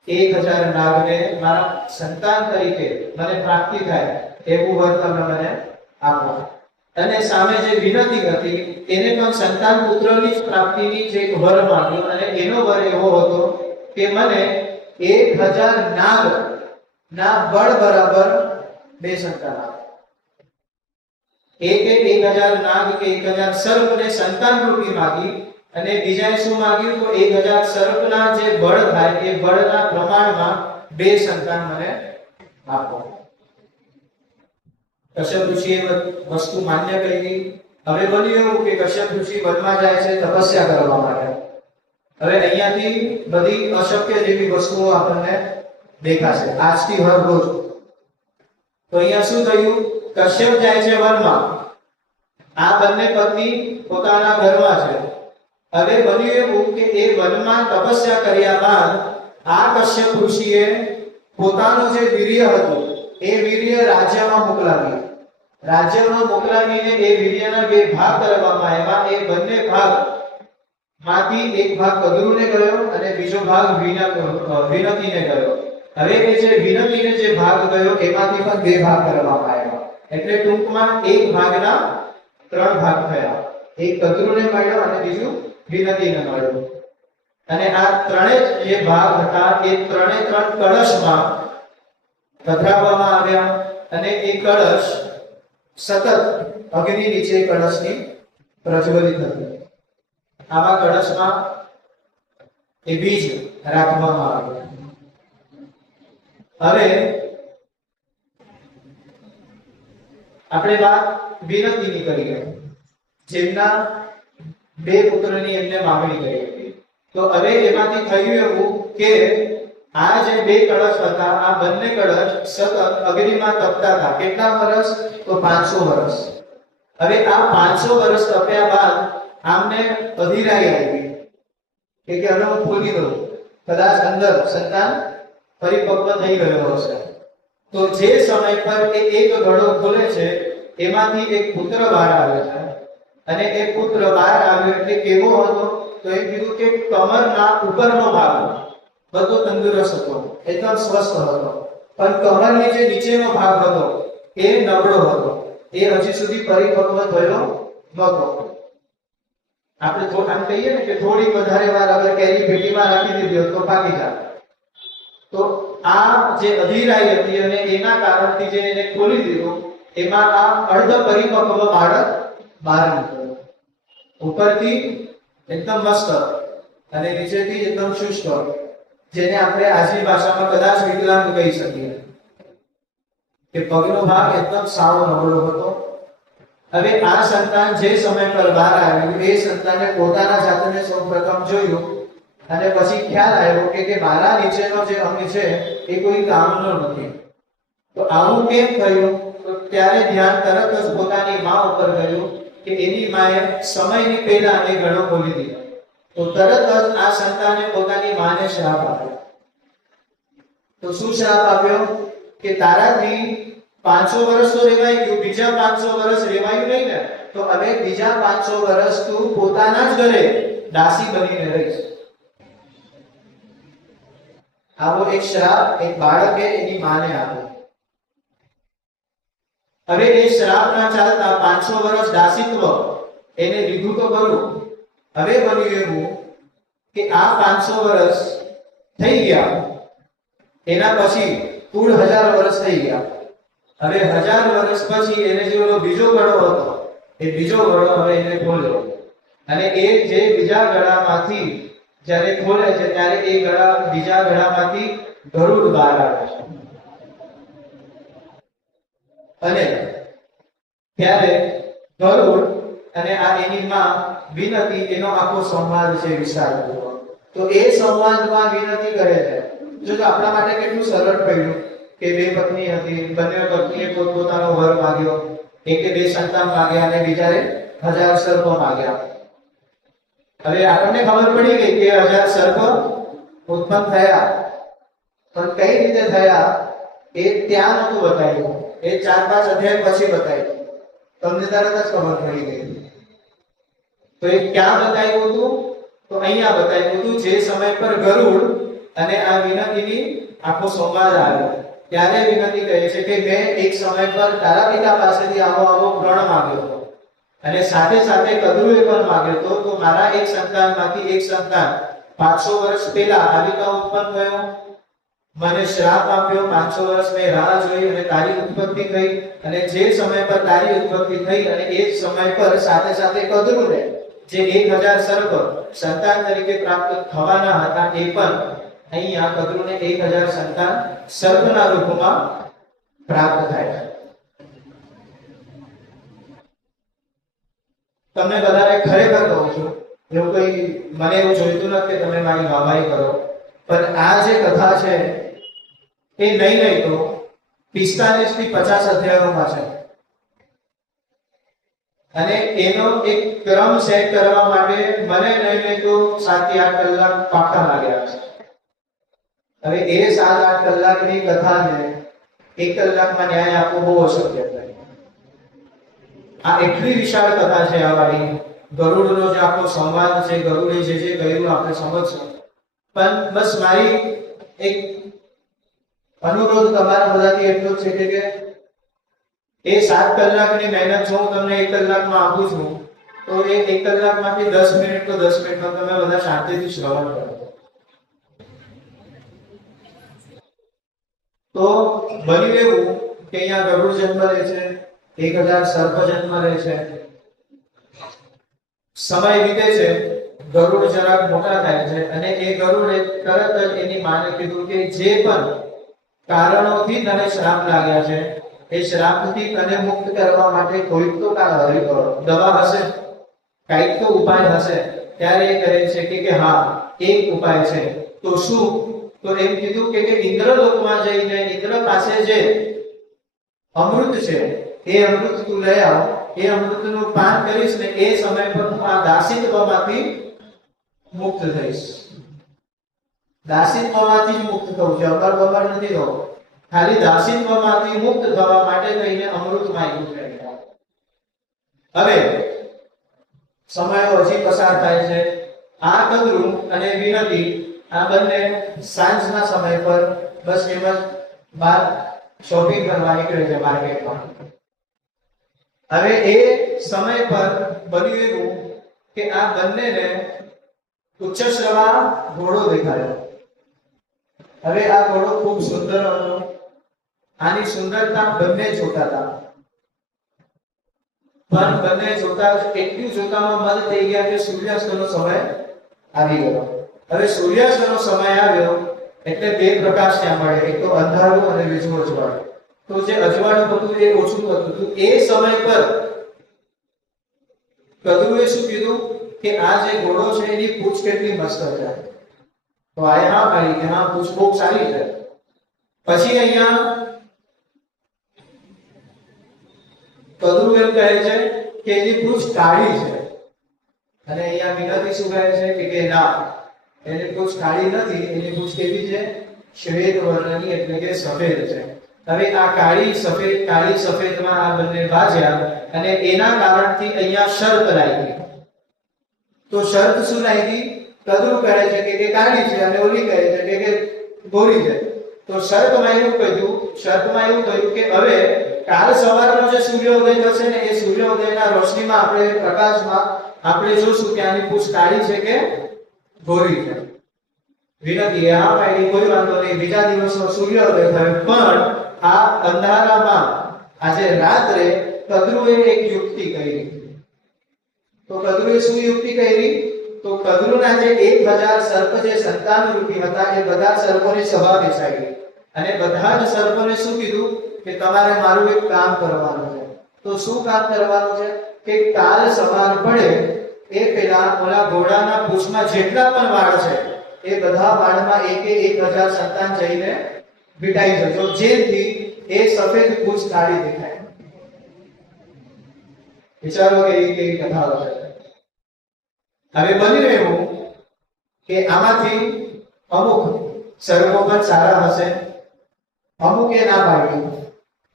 1000 નાગને મારા સંતાન તરીકે મને પ્રાપ્તિ થાય એવું વર તમે મને આપો. અને સામે જે વિનતી હતી એને પણ સંતાન પુત્રની પ્રાપ્તિની જે વર માંગ્યો, અને એનો વર એવો હતો કે મને 1000 નાગ ના બળ બરાબર 2 સંતાન આપો. એક 1000 નાગ કે 1000 સર્પને સંતાન રૂપી માંગી, અને બીજાએ શું માંગ્યું? તો 1000 સર્પના જે બળ થાય એ બળના પ્રમાણમાં 2 સંતાન મને આપો. કશ્યપ ઋષિએ વસ્તુ માન્ય કરી. હવે બન્યું એવું કે કશ્યપ ઋષિ વનમાં જાય છે તપસ્યા કરવા માટે. હવે અહીંયાથી બધી અશક્ય જેવી વસ્તુઓ આપણને દેખાશે આજથી હર રોજ. તો અહીંયા શું થયું? કશ્યપ જાય છે વનમાં, આ બંને પત્ની પોતાના ઘરમાં છે. હવે બન્યું એવું કે એ વનમાં તપસ્યા કર્યા બાદ આ કશ્યપ ઋષિએ પોતાનું જે વીર્ય હતું એ વીર્ય રાજ્યમાં મોકલાવ્યું. રાજ્યમાં મોકલાવીને એ વીર્યના 2 ભાગ કરવામાં આવ્યા. એ બંને ભાગ માંથી એક ભાગ કદરુને ગયો અને બીજો ભાગ વિનતીને ગયો. હવે એ જે વિનતીને જે ભાગ ગયો એમાંથી પણ 2 ભાગ કરવામાં આવ્યા. એટલે ટૂંકમાં એક ભાગના 3 ભાગ થયા. એક કદરુને મળ્યો અને બીજું વિનતીને મળ્યો. અને આ ત્રણેય જે ભાગ હતા એ 3 કળશમાં પધરાવવામાં આવ્યા, અને એ કળશ સતત અગ્નિ નીચે કળશની પ્રજ્વલિત હતી. આવા કળશમાં એ બીજ રાખવામાં આવ્યા. હવે આપણે વાત વિનંતીની કરી ગઈ, જેમના બે પુત્રની એમને માંગણી કરી હતી. તો હવે એમાંથી થયું એવું કે આ જે બે કળશ હતા, આ બંને કળશ સતત અગ્નિમાં તપતા હતા. કેટલા વર્ષ? તો 500 વર્ષ. હવે આ 500 વર્ષ તપ્યા બાદ આમને અધીરાઈ આવી કે હવે હું ખોલી દઉં, કદાચ અંદર સંતાન પરિપક્વ થઈ ગયો હશે. તો જે સમય પર એ એક ઘડો ખોલે છે, એમાંથી એક પુત્ર બહાર આવે છે. અને એ પુત્ર બહાર આવ્યો એટલે કેવો હતો? તો એ કીધું કે કમરના ઉપરનો ભાગ બધો તંદુરસ્ત હતો, એકદમ સ્વસ્થ હતો, પણ કમરની જે નીચેનો ભાગ હતો એ નબળો હતો, એ હજી સુધી પરિપક્વ થયો નહોતો. આપણે જો આમ કહીએ ને કે થોડી વધારે વાર અગર કેરી પેટીમાં રાખી દીધી હોત તો પાકી જાય. તો આ જે અધીરાઈ હતી અને એના કારણથી જે એને ખોલી દીધું, એમાં આ અર્ધ પરિપક્વ બાળક બહાર નીકળ્યો. ઉપરથી એકદમ મસ્ત અને નીચેથી એકદમ શુષ્ક, જેને આપણે આજની ભાષામાં કદાચ વિકલાંગ કહી શકીએ કે પગનો ભાગ એકદમ સાવ નબળો હતો. હવે આ સંતાન જે સમય પર બહાર આવ્યું, એ સંતાને પોતાના જાતને સૌપ્રથમ જોયું અને પછી ખ્યાલ આવ્યો કે મારા નીચેનો જે અંગ છે એ કોઈ કામનો નથી. તો આવું કેમ થયું? તો ત્યારે ધ્યાન તરત જ પોતાની માં ઉપર ગયું કે એની માએ સમયની પહેલા એ ઘડો ખોલી દીધો. તો તરત જ આ સંતાને પોતાની માને શ્રાપ આપ્યો. તો શું શ્રાપ આપ્યો? કે તારાથી 500 વર્ષ તો રેવાઈ ગયું, બીજા 500 વર્ષ રેવાયું નહીં ને, તો હવે બીજા 500 વર્ષ તું પોતાના જ ઘરે દાસી બનીને રહીશ. આવો એક શ્રાપ એક બાળકે એની માને આપ્યો. હવે એ શ્રાપના ચાલતા 500 વર્ષ દાસીત્વ એને લીધું તો ખરું. હવે બન્યું એવું કે આ 500 વર્ષ થઈ ગયા, એના પછી કુલ 1000 વર્ષ થઈ ગયા. હવે 1000 વર્ષ પછી એને જે ઓલો બીજો ગળો હતો, એ બીજો ગળો હવે એને ખોલ્યો અને એ જે બીજા ગળામાંથી જ્યારે ખોલે છે ત્યારે એ ગળા બીજા ગળામાંથી ગરુડ બહાર આવે છે. અને ત્યારે ગરુડ અને આ એની માં વિનતી, એનો આખો સંવાદ છે વિસ્તારપૂર્વક. તો એ સંવાદમાં વિનતી કરે છે. જો આપણા માટે કેટલું સરળ પડ્યું કે બે પત્ની હતી, બંને પત્નીએ પોતપોતાનો વર માંગ્યો, એકે 2 સંતાન માંગ્યા અને બીજાએ 1000 સર્પ માંગ્યા. હવે આપણને ખબર પડી ગઈ કે 1000 સર્પ ઉત્પન્ન થયા, પણ કઈ રીતે થયા એ ત્યાં નહોતું બતાવ્યું, એ 4-5 અધ્યાય પછી બતાવ્યું. તમને તરત જ ખબર પડી ગઈ. તો એ ક્યાં બતાવ્યું હતું? તો અહીંયા બતાવ્યું હતું, જે સમય પર ગરુડ અને આ વિનતીની આખો સંવાદ આવ્યો. ત્યારે વિનતી કહે છે કે મેં એક સમય પર તારા પિતા પાસેથી આવો પ્રણ માંગ્યો હતો અને સાથે સાથે કદરુએ પણ માંગ્યો હતો. તો મારા એક સંતાનમાંથી એક સંતાન 500 વર્ષ પહેલા આવી રીતે ઉત્પન્ન થયો, મને શ્રાપ આપ્યો, 500 વર્ષ મેં રાહ જોઈ અને તારી ઉત્પત્તિ થઈ. અને જે સમય પર તારી ઉત્પત્તિ થઈ અને એ જ સમય પર સાથે સાથે કદરુને જે 1000 સર્પ સંતાન તરીકે પ્રાપ્ત થવાના હતા, એ પણ અહીંયા કદરુને 1000 સંતાન સર્પના રૂપમાં પ્રાપ્ત થાય છે. તમને બધાને ખરેખર કહું છું, એવું કોઈ મને એવું જોઈતું નથી કે તમે મારી વાહવાહી કરો, પણ આ જે કથા છે એ નહીં તો 45 થી 50 અધ્યાયોમાં છે અને એનો એક ક્રમ સેટ કરવા માટે મને નહીં તો 7 થી 8 કલાક પાકા લાગ્યા છે. હવે એ 7-8 કલાકની કથાને 1 કલાકમાં ન્યાય આપવો બહુ અશક્ય છે. આ એટલી વિશાળ કથા છે આ વાળી. ગરુડનો જે આખો સંવાદ છે, ગરુડે જે કહ્યું આપણે સમજશું, પણ બસ મારી એક અનુરોધ તમારા બધાથી એટલો જ છે કે એ 7 કલાકની મહેનત જો હું તમને 1 કલાકમાં આપું છું, તો એ 1 કલાકમાંથી 10 મિનિટ તો 10 મિનિટમાં તમે બધા શાંતિથી શ્રવણ કરો. તો બન્યું એવું કે અહીંયા ગરુડ જન્મ લે છે, 1000 સર્પ જન્મ લે છે. સમય વીતે છે, ગરુડ જરાક મોટા થાય છે અને એ ગરુડે તરત જ એની માને કીધું કે જે પણ કારણોથી તને શ્રાપ લાગ્યા છે એ શ્રાપથી તને મુક્ત કરવા માટે કોઈક તો દવા હશે, કઈક તો ઉપાય હશે. ત્યારે એ કહે છે કે હા, એક ઉપાય છે. તો શું? તો એમ કીધું કે ઇન્દ્રલોકમાં જઈને ઇન્દ્ર પાસે જે અમૃત છે એ અમૃત તું લઈ આવ. એ અમૃતનું પાન કરીશ ને એ સમય પર હું આ દાસિત્વમાંથી મુક્ત થઈશ. દાસિત્વમાંથી જ મુક્ત થવું છે, અમર બમર નથી થવું. ખાલી દાસિત્વમાંથી મુક્ત થવા માટે કહીને અમૃત માંગ્યું છે. હવે સમયો હજી પસાર થાય છે. આ કદરું અને વિનતી આ બંને સાંજના સમય પર બસ એમ જ બહાર શોપિંગ કરવા નીકળે છે માર્કેટમાં. હવે એ સમય પર બન્યું એવું કે આ બંનેને ઉચ્ચશ્રવા ઘોડો દેખાયો. હવે આ ઘોડો ખૂબ સુંદર હતો. આની સુંદરતા બંને જોતા હતા, પણ બંને જોતા એટલું જોતામાં મન થઈ ગયા કે સૂર્યાસ્તનો સમય આવી ગયો. હવે સૂર્યાસ્તનો સમય આવ્યો એટલે બે પ્રકાશ ત્યાં મળે, એક તો અંધારું અને બીજું અજવાળું. તો જે અજવાળું હતું એ ઓછું થતું હતું. એ સમય પર કદરુએ શું કીધું કે આ જે ઘોડો છે એની પૂંછ કેટલી મસ્ત છે. તો આ હા પાડી કે હા, પૂંછ બહુ સારી છે. પછી અહીંયા કદરુ એમ કહે છે કે એની પૂંછ કાળી છે. અને અહીંયા વિનતી શું કહે છે કે ના, એની પૂંછ કાળી નથી, એની પૂંછ કેવી છે? શ્વેત વર્ણની, એટલે કે સફેદ છે. હવે આ કાળી સફેદમાં આ બંને વાજ્યા અને એના કારણથી અહીંયા શરત લાગી. તો શરત શું લાગી? કદરુ કહે છે કે કાળી છે અને ઓલી કહે છે કે ગોરી છે. તો શરતમાં એવું કહ્યું કે હવે કાલ સવારનો જે સૂર્યોદય થશે ને એ સૂર્યોદયના રોશનીમાં આપણે પ્રકાશમાં આપણે જોશું કે આની પૂંછ કાળી છે કે ગોરી છે. વિનતી હા પાડી, કોઈ વાંધો નહીં. બીજા દિવસનો સૂર્યોદય થયો, પણ આ અંધારામાં આજે રાત્રે કદરુએ એક યુક્તિ કરી. તો કદરુએ શું યુક્તિ કરી? તો કદરુના જે 1000 સર્પ જે સંતાન રૂપી હતા એ બધા સર્પોની સભા બેસાડી અને બધા જ સર્પોને શું કીધું કે તમારે મારું એક કામ કરવાનું છે. તો શું કામ કરવાનું છે? કે કાલ સવાર પડે એ પહેલા ઓલા ઘોડાના પૂંછમાં જેટલા પણ વાળ છે એ બધા વાળમાં એક 1000 સંતાન જઈને વિટાઈ જજો, જેથી એ સફેદ પૂંછ કાળી દેખાય. વિચારો કે એ કેવી કથાઓ છે. હવે બની રહ્યું કે આમાંથી અમુક સર્વો પણ સારા હશે, અમુકે ના પાડી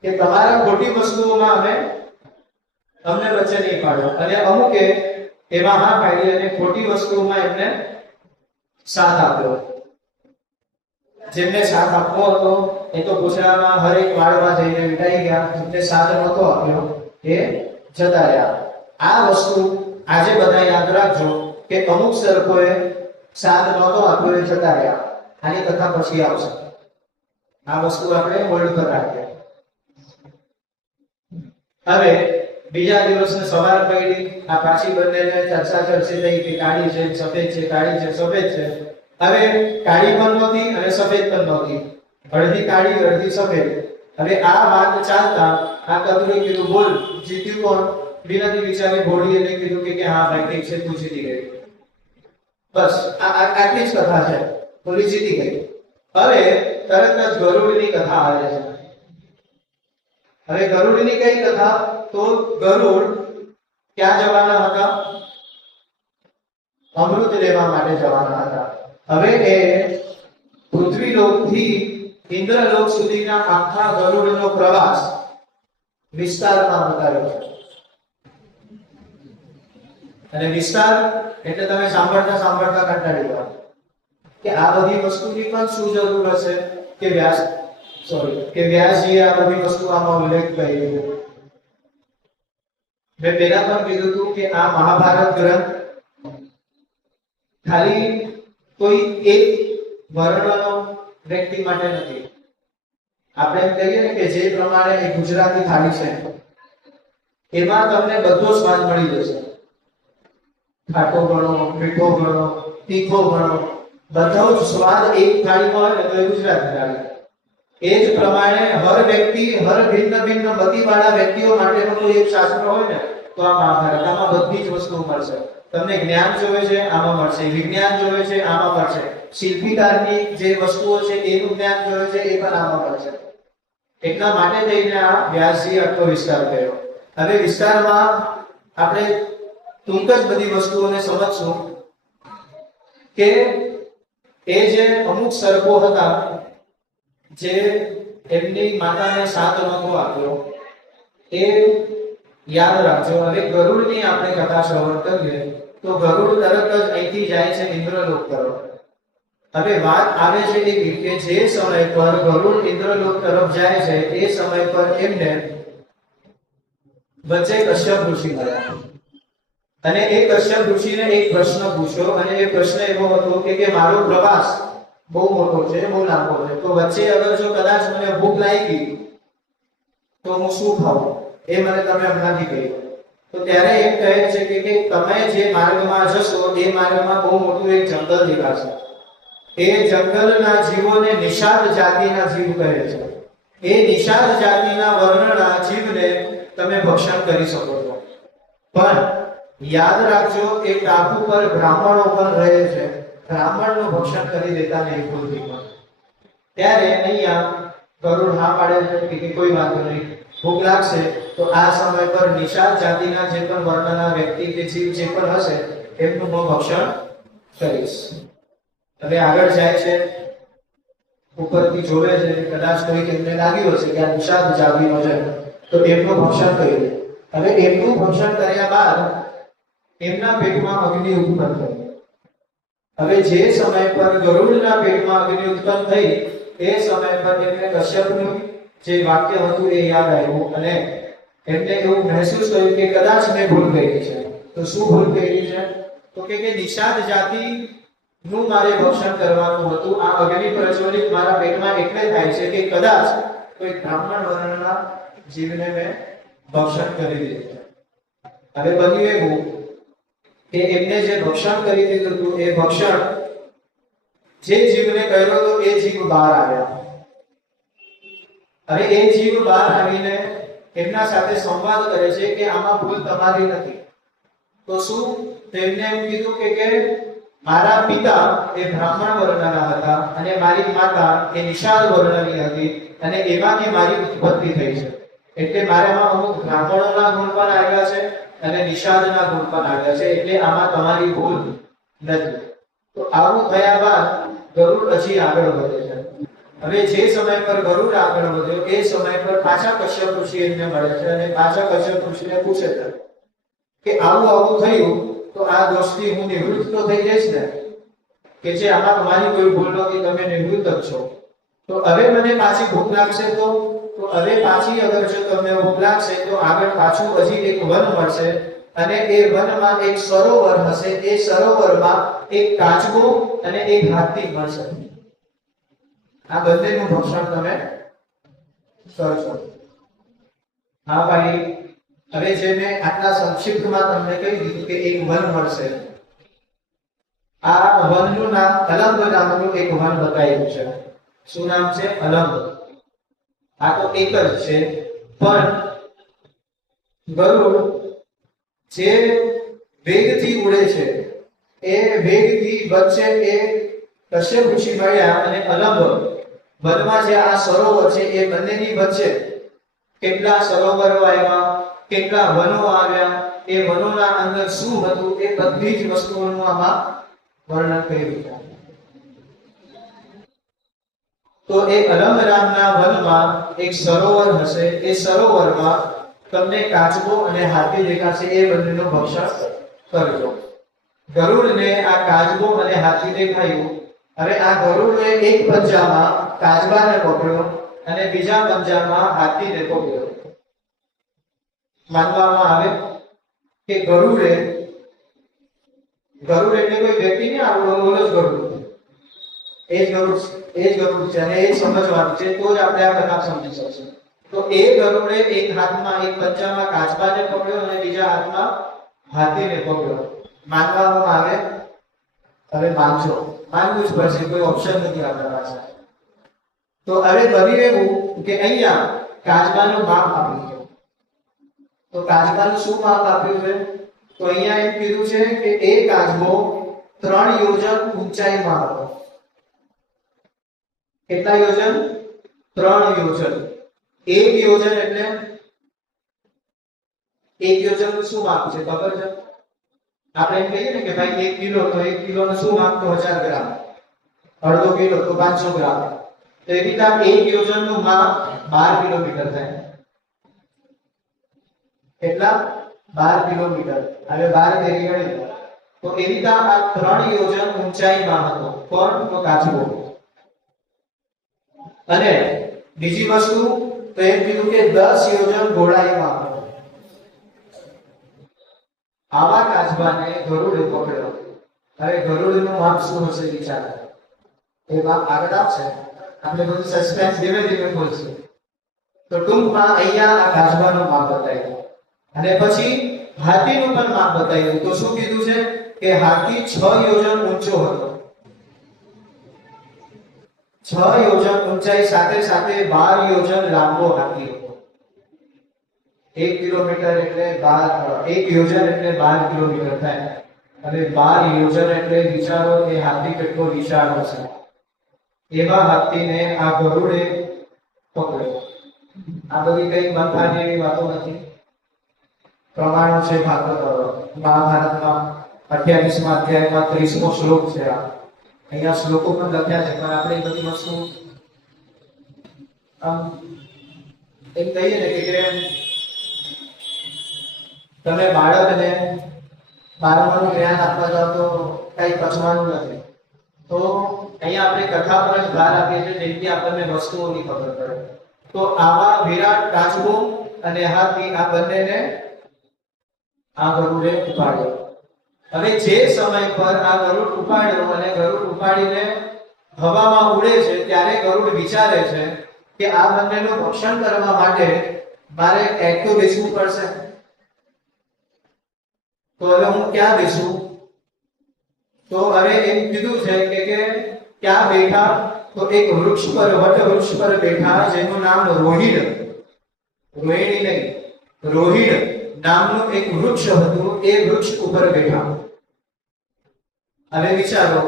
કે તમારા ખોટી વસ્તુઓમાં અમને વચ્ચે નહીં પાડો, અને અમુકે એમાં હા પાડી અને ખોટી વસ્તુઓમાં એમને સાથ આપ્યો. જેમને સાથ આપવો હતો એ તો પૂછડામાં હરેક વાળમાં જઈને વિટાઈ ગયા, જેમને સાથ નહોતો આપ્યો એ જતા રહ્યા. આ વસ્તુ આજે બધા યાદ રાખજો કે અમુક સર્પોએ સાથ નહોતો આપ્યો એ જતા રહ્યા. આની કથા પછી આવશે. આ વસ્તુ આપણે હોલ્ડ પર રાખીએ. હવે બીજા દિવસને સવાર પડી, આ પાછી બંનેને ચર્ચા થઈ કે કાળી છે સફેદ છે, કાળી છે સફેદ છે. હવે કાળી પણ નહોતી અને સફેદ પણ નહોતી, અડધી કાળી અડધી સફેદ. હવે આ વાત ચાલતા આ કદરુએ કીધું બોલ જીત્યું કોણ? વિનતી વિચારી ઘોડીએ કીધું કે હા ભાઈ ઠીક છે, તું જીતી ગઈ. બસ આટલી જ કથા છે, બોલી જીતી ગઈ. હવે તરત જ ગરુડની કથા આવે છે. હવે ગરુડની કઈ કથા? તો ગરુડ ક્યાં જવાના હતા? અમૃત લેવા માટે જવાના હતા. હવે એ પૃથ્વીલોકથી ઇન્દ્રલોક સુધીના આખા ગરુડનો પ્રવાસ વિસ્તારમાં બતાવ્યો છે. અને વિસ્તાર એટલે તમે સાંભળતા કંટાળી જાઓ કે આ બધી વસ્તુની પણ શું જરૂર હશે કે વ્યાસજીએ આ બધી વસ્તુ આમાં ઉલ્લેખ કર્યો. મેં પહેલા પણ કીધું હતું કે આ મહાભારત ગ્રંથ ખાલી કોઈ એક વર્ણનો વ્યક્તિ માટે નથી. આપણે એમ કહીએ ને કે જે પ્રમાણે એક ગુજરાતી થાળી છે એમાં તમને બધો સ્વાદ મળી જશે. ખાટો ગણો, મીઠો ગણો, તીખો ગણો, બધો જ સ્વાદ એક થાળીમાં હોય ને તો એ ગુજરાતી થાળી. એ જ પ્રમાણે હર વ્યક્તિ હર ભિન્ન ભિન્ન મતિવાળા વ્યક્તિઓ માટેનો કોઈ એક શાસ્ત્ર હોય ને તો આ મહાભારત. આમાં બધી જ વસ્તુઓ મળશે. તમને જ્ઞાન જોવે છે આમાં મળશે, વિજ્ઞાન જોવે છે આમાં મળશે, શિલ્પીકારની જે વસ્તુઓ છે એનું જ્ઞાન જોવે છે એ પણ આમાં મળશે. એટલા માટે થઈને આ વ્યાસજી આટલો વિસ્તાર કર્યો. હવે વિસ્તારમાં આપણે ટૂંક જ બધી વસ્તુઓને સમજશું કે એ જે અમુક સર્પો હતા જે એમની માતાને 7 નખો આપ્યો એ યાદ રાખજો. હવે ગરુડની આપણે કથા શ્રવણ કરીએ તો ગરુડ તરત જ અહીંથી જાય છે ઇન્દ્રલોક તરફ. હવે વાત આવે છે કે જે સમય પર ગરુડ ઇન્દ્રલોક તરફ જાય છે એ સમય પર એમને વચ્ચે કશ્યપ ઋષિ મળ્યા અને એ કશ્યપ ઋષિને એક પ્રશ્ન પૂછ્યો અને એ પ્રશ્ન એવો હતો કે મારો પ્રવાસ બહુ મોટો છે, બહુ લાંબો છે, તો વચ્ચે અગર જો કદાચ મને ભૂખ લાગી તો હું શું ખાઉં એ મને તમે હમણાંથી કહી. તો ત્યારે એમ કહે છે કે તમે જે માર્ગમાં જશો એ માર્ગમાં બહુ મોટું એક જંગલ દેખાશે. એ જંગલના જીવોને નિષાદ જાતિના જીવ કહે છે. એ નિષાદ જાતિના વર્ણના જીવને તમે ભક્ષણ કરી શકો છો. પણ યાદ રાખજો કે ટાપુ પર બ્રાહ્મણો પણ રહે છે, બ્રાહ્મણનું ભક્ષણ કરી દેતા નહીં ભૂલથી પણ. ત્યારે અહીંયા ગરુડ હા પાડે છે કે કોઈ વાંધો નહીં, ભૂખ લાગશે તો આ સમય પર નિષાદ જાતિના જે પણ વર્ણના વ્યક્તિ કે જીવ જે પણ હશે એમનું હું ભક્ષણ કરીશ. હવે આગળ જાય છે, ઉપરથી જોવે છે, કદાચ કોઈ એમને લાગ્યું હશે કે આ નિષાદ જાતિનો છે તો એમનું ભક્ષણ કરી દે. હવે એમનું ભક્ષણ કર્યા બાદ એમના પેટમાં અગ્નિ ઉત્પન્ન થઈ. હવે જે સમય પર ગરુડના પેટમાં અગ્નિ ઉત્પન્ન થઈ એ સમય પર એમને કશ્યપનું જે વાક્ય હતું એ યાદ આવ્યું અને એમને એવું મહેસૂસ થયું કે કદાચ મેં ભૂલ કરી છે. તો શું ભૂલ કરી છે? તો કે નિષાદ જાતિ નું મારે ભક્ષણ કરવાનું હતું. આ અગ્નિ પ્રજ્વલિત મારા પેટમાં એટલે થાય છે કે કદાચ કોઈ બ્રાહ્મણ વર્ણના જીવને મેં ભક્ષણ કરી દીધું. હવે બન્યું એવું કે એમને જે ભક્ષણ કરી દીધું હતું એ ભક્ષણ જે જીવને કર્યો હતો એ જીવ બહાર આવ્યા. હવે એ જીવ બહાર આવીને એમના સાથે સંવાદ કરે છે કે આમાં ભૂલ તમારી નથી. તો શું? તેમને એમ કીધું કે મારા પિતા એ બ્રાહ્મણ વર્ણના હતા અને મારી માતા એ નિષાદ વર્ણની હતી અને એમાંથી મારી ઉત્પત્તિ થઈ છે. એટલે મારામાં અમુક બ્રાહ્મણોના ગુણ પણ આવ્યા છે અને નિષાદના ગુણ પણ આવ્યા છે. એટલે આમાં તમારી ભૂલ નથી. તો આવું થયા બાદ ગરુડ હજી આગળ વધે છે. હવે જે સમય પર ગરુડ આગળ વધ્યો એ સમય પર પાછા કશ્યપ ઋષિ એમને મળે છે અને પાછા કશ્યપ ઋષિને પૂછે છે કે આવું થયું તો આ દોષથી હું નિવૃત્ત તો થઈ જઈશ ને, કે જે આમાં તમારી કોઈ ભૂલ નથી, તમે નિવૃત્ત જ છો. તો હવે મને પાછી ભૂખ લાગશે તો હવે પાછી અગર જો તમને ભૂખ લાગશે તો આગળ પાછું હજી એક વન મળશે અને એ વનમાં એક સરોવર હશે. એ સરોવરમાં એક કાચબો અને એક હાથી મળશે. આ બંનેનું ભક્ષણ તમે કરશો. હા ભાઈ, હવે જે મેં આટલા સંક્ષિપ્તમાં તમને કહી દીધું કે એક વન મળશે. આ વનનું નામ અલંબ નામનું એક વન બતાવ્યું છે. શું નામ છે? અલંબ. આ તો એક જ છે, પણ ગરુડ જે વેગથી ઉડે છે એ વેગથી વચ્ચે એ કશ્યપ ઋષિ મળ્યા અને અલંબ વનમાં જે આ સરોવર છે એ બંનેની વચ્ચે કેટલા સરોવરો આવ્યા, કેટલા વનો આવ્યા, એ વનોના અંદર શું હતું એ બધી જ વસ્તુઓનું આમાં વર્ણન કર્યું છે. તો એ અલંબ નામના વનમાં એક સરોવર હશે. એ સરોવરમાં તમને કાચબો અને હાથી દેખાશે. એ બંનેનું ભક્ષણ કરજો. ગરુડને આ કાચબો અને હાથી દેખાયું. હવે આ ગરુડે એક પંજામાં કાચબાને પકડ્યો અને બીજા પંજામાં હાથીને પકડ્યો. માનવામાં આવે કે ગરુડ એટલે કોઈ વ્યક્તિ ને આવડો જ ગરુડ, એ જ ગરુડ છે અને એ સમજવાનું છે તો જ આપણે આ કથા સમજી શકશું. તો એ ગરુડે એક હાથમાં એક પંજામાં કાચબાને પકડ્યો અને બીજા હાથમાં હાથીને પકડ્યો. માનવામાં આવે, હવે માનજો, માનવું જ પડશે, કોઈ ઓપ્શન નથી આપણા પાસે. તો હવે બન્યું એવું કે અહીંયા કાચબાનું માપ આપ્યું છે. તો કાચબાનું શું માપ આપ્યું છે? તો અહીંયા એમ કીધું છે કે એક કાચબો 3 યોજન ઊંચાઈમાં હતો. કેટલા યોજન? 3 યોજન. એક યોજન એટલે એક યોજનનું શું માપ છે ખબર છે? આપણે એમ કહીએ ને કે ભાઈ 1 કિલો, તો 1 કિલોનું શું માપ? તો 1000 ગ્રામ. અડધો કિલો તો 500 ગ્રામ. તો એ રીતે એક યોજનનું માપ 12 કિલોમીટર થાય. કેટલા? 12 કિલોમીટર. હવે 12 તેરી ગણી લો. તો એ રીતે આ 3 યોજન ઊંચાઈમાં હતો. કોણ? તો કાચબો. અને બીજી વસ્તુ તો એમ કીધું કે 10 યોજન પહોળાઈમાં હતો. આવા કાચબાને ગરુડે પકડ્યો. હવે ગરુડનું માપ શું હશે વિચાર? એ માપ આગળ આવશે, આપણે બધું સસ્પેન્સ ધીમે ધીમે ખોલશું. તો ટૂંકમાં અહીંયા આ કાચબાનું માપ બતાવ્યું અને પછી હાથીનું પણ માપ બતાવ્યું. તો શું કીધું છે કે હાથી 6 યોજન ઊંચો હતો. 6 યોજન ઊંચાઈ સાથે સાથે 12 યોજન લાંબો હાથી હતો. 1 કિલોમીટર એટલે 12, 1 યોજન એટલે 12 કિલોમીટર થાય. અને 12 યોજન એટલે વિચારો એ હાથી કેટલો વિશાળ હશે. એવા હાથીને આ ગરુડે પકડ્યો. આ બધી કઈ બંધાની એવી વાતો નથી. પ્રમાણો છે મહાભારતમાં 28મા અધ્યાયમાં 30મો શ્લોક છે. અહીંયા શ્લોકો પણ લખ્યા છે, પણ આપણે બધી વસ્તુ આમ એમ કહીએ ને કે તમે બાળકને બારમાનું જ્ઞાન આપવા જાઓ તો કઈ પચવાનું નથી. તો અહીંયા આપણે કથા પર જ ભાર આપીએ છીએ, જેથી આપણને વસ્તુઓની ખબર પડે. તો આવા વિરાટ કાચબો અને હાથી આ બંનેને આ ગરુડે ઉપાડ્યો. હવે જે સમય પર આ ગરુડ ઉપાડ્યો અને ગરુડ ઉપાડીને હવામાં ઉડે છે, ત્યારે ગરુડ વિચારે છે કે આ બંનેનું ભક્ષણ કરવા માટે મારે ક્યાંક તો બેસવું પડશે. તો હવે હું ક્યાં બેસું? તો હવે એમ કીધું છે કે ક્યાં બેઠા? તો એક વૃક્ષ પર, વટ વૃક્ષ પર બેઠા, જેનું નામ રોહિણ, રોહિણી નહીં, રોહિણ નામનું એક વૃક્ષ હતું. એ વૃક્ષ ઉપર બેઠા. હવે વિચારો,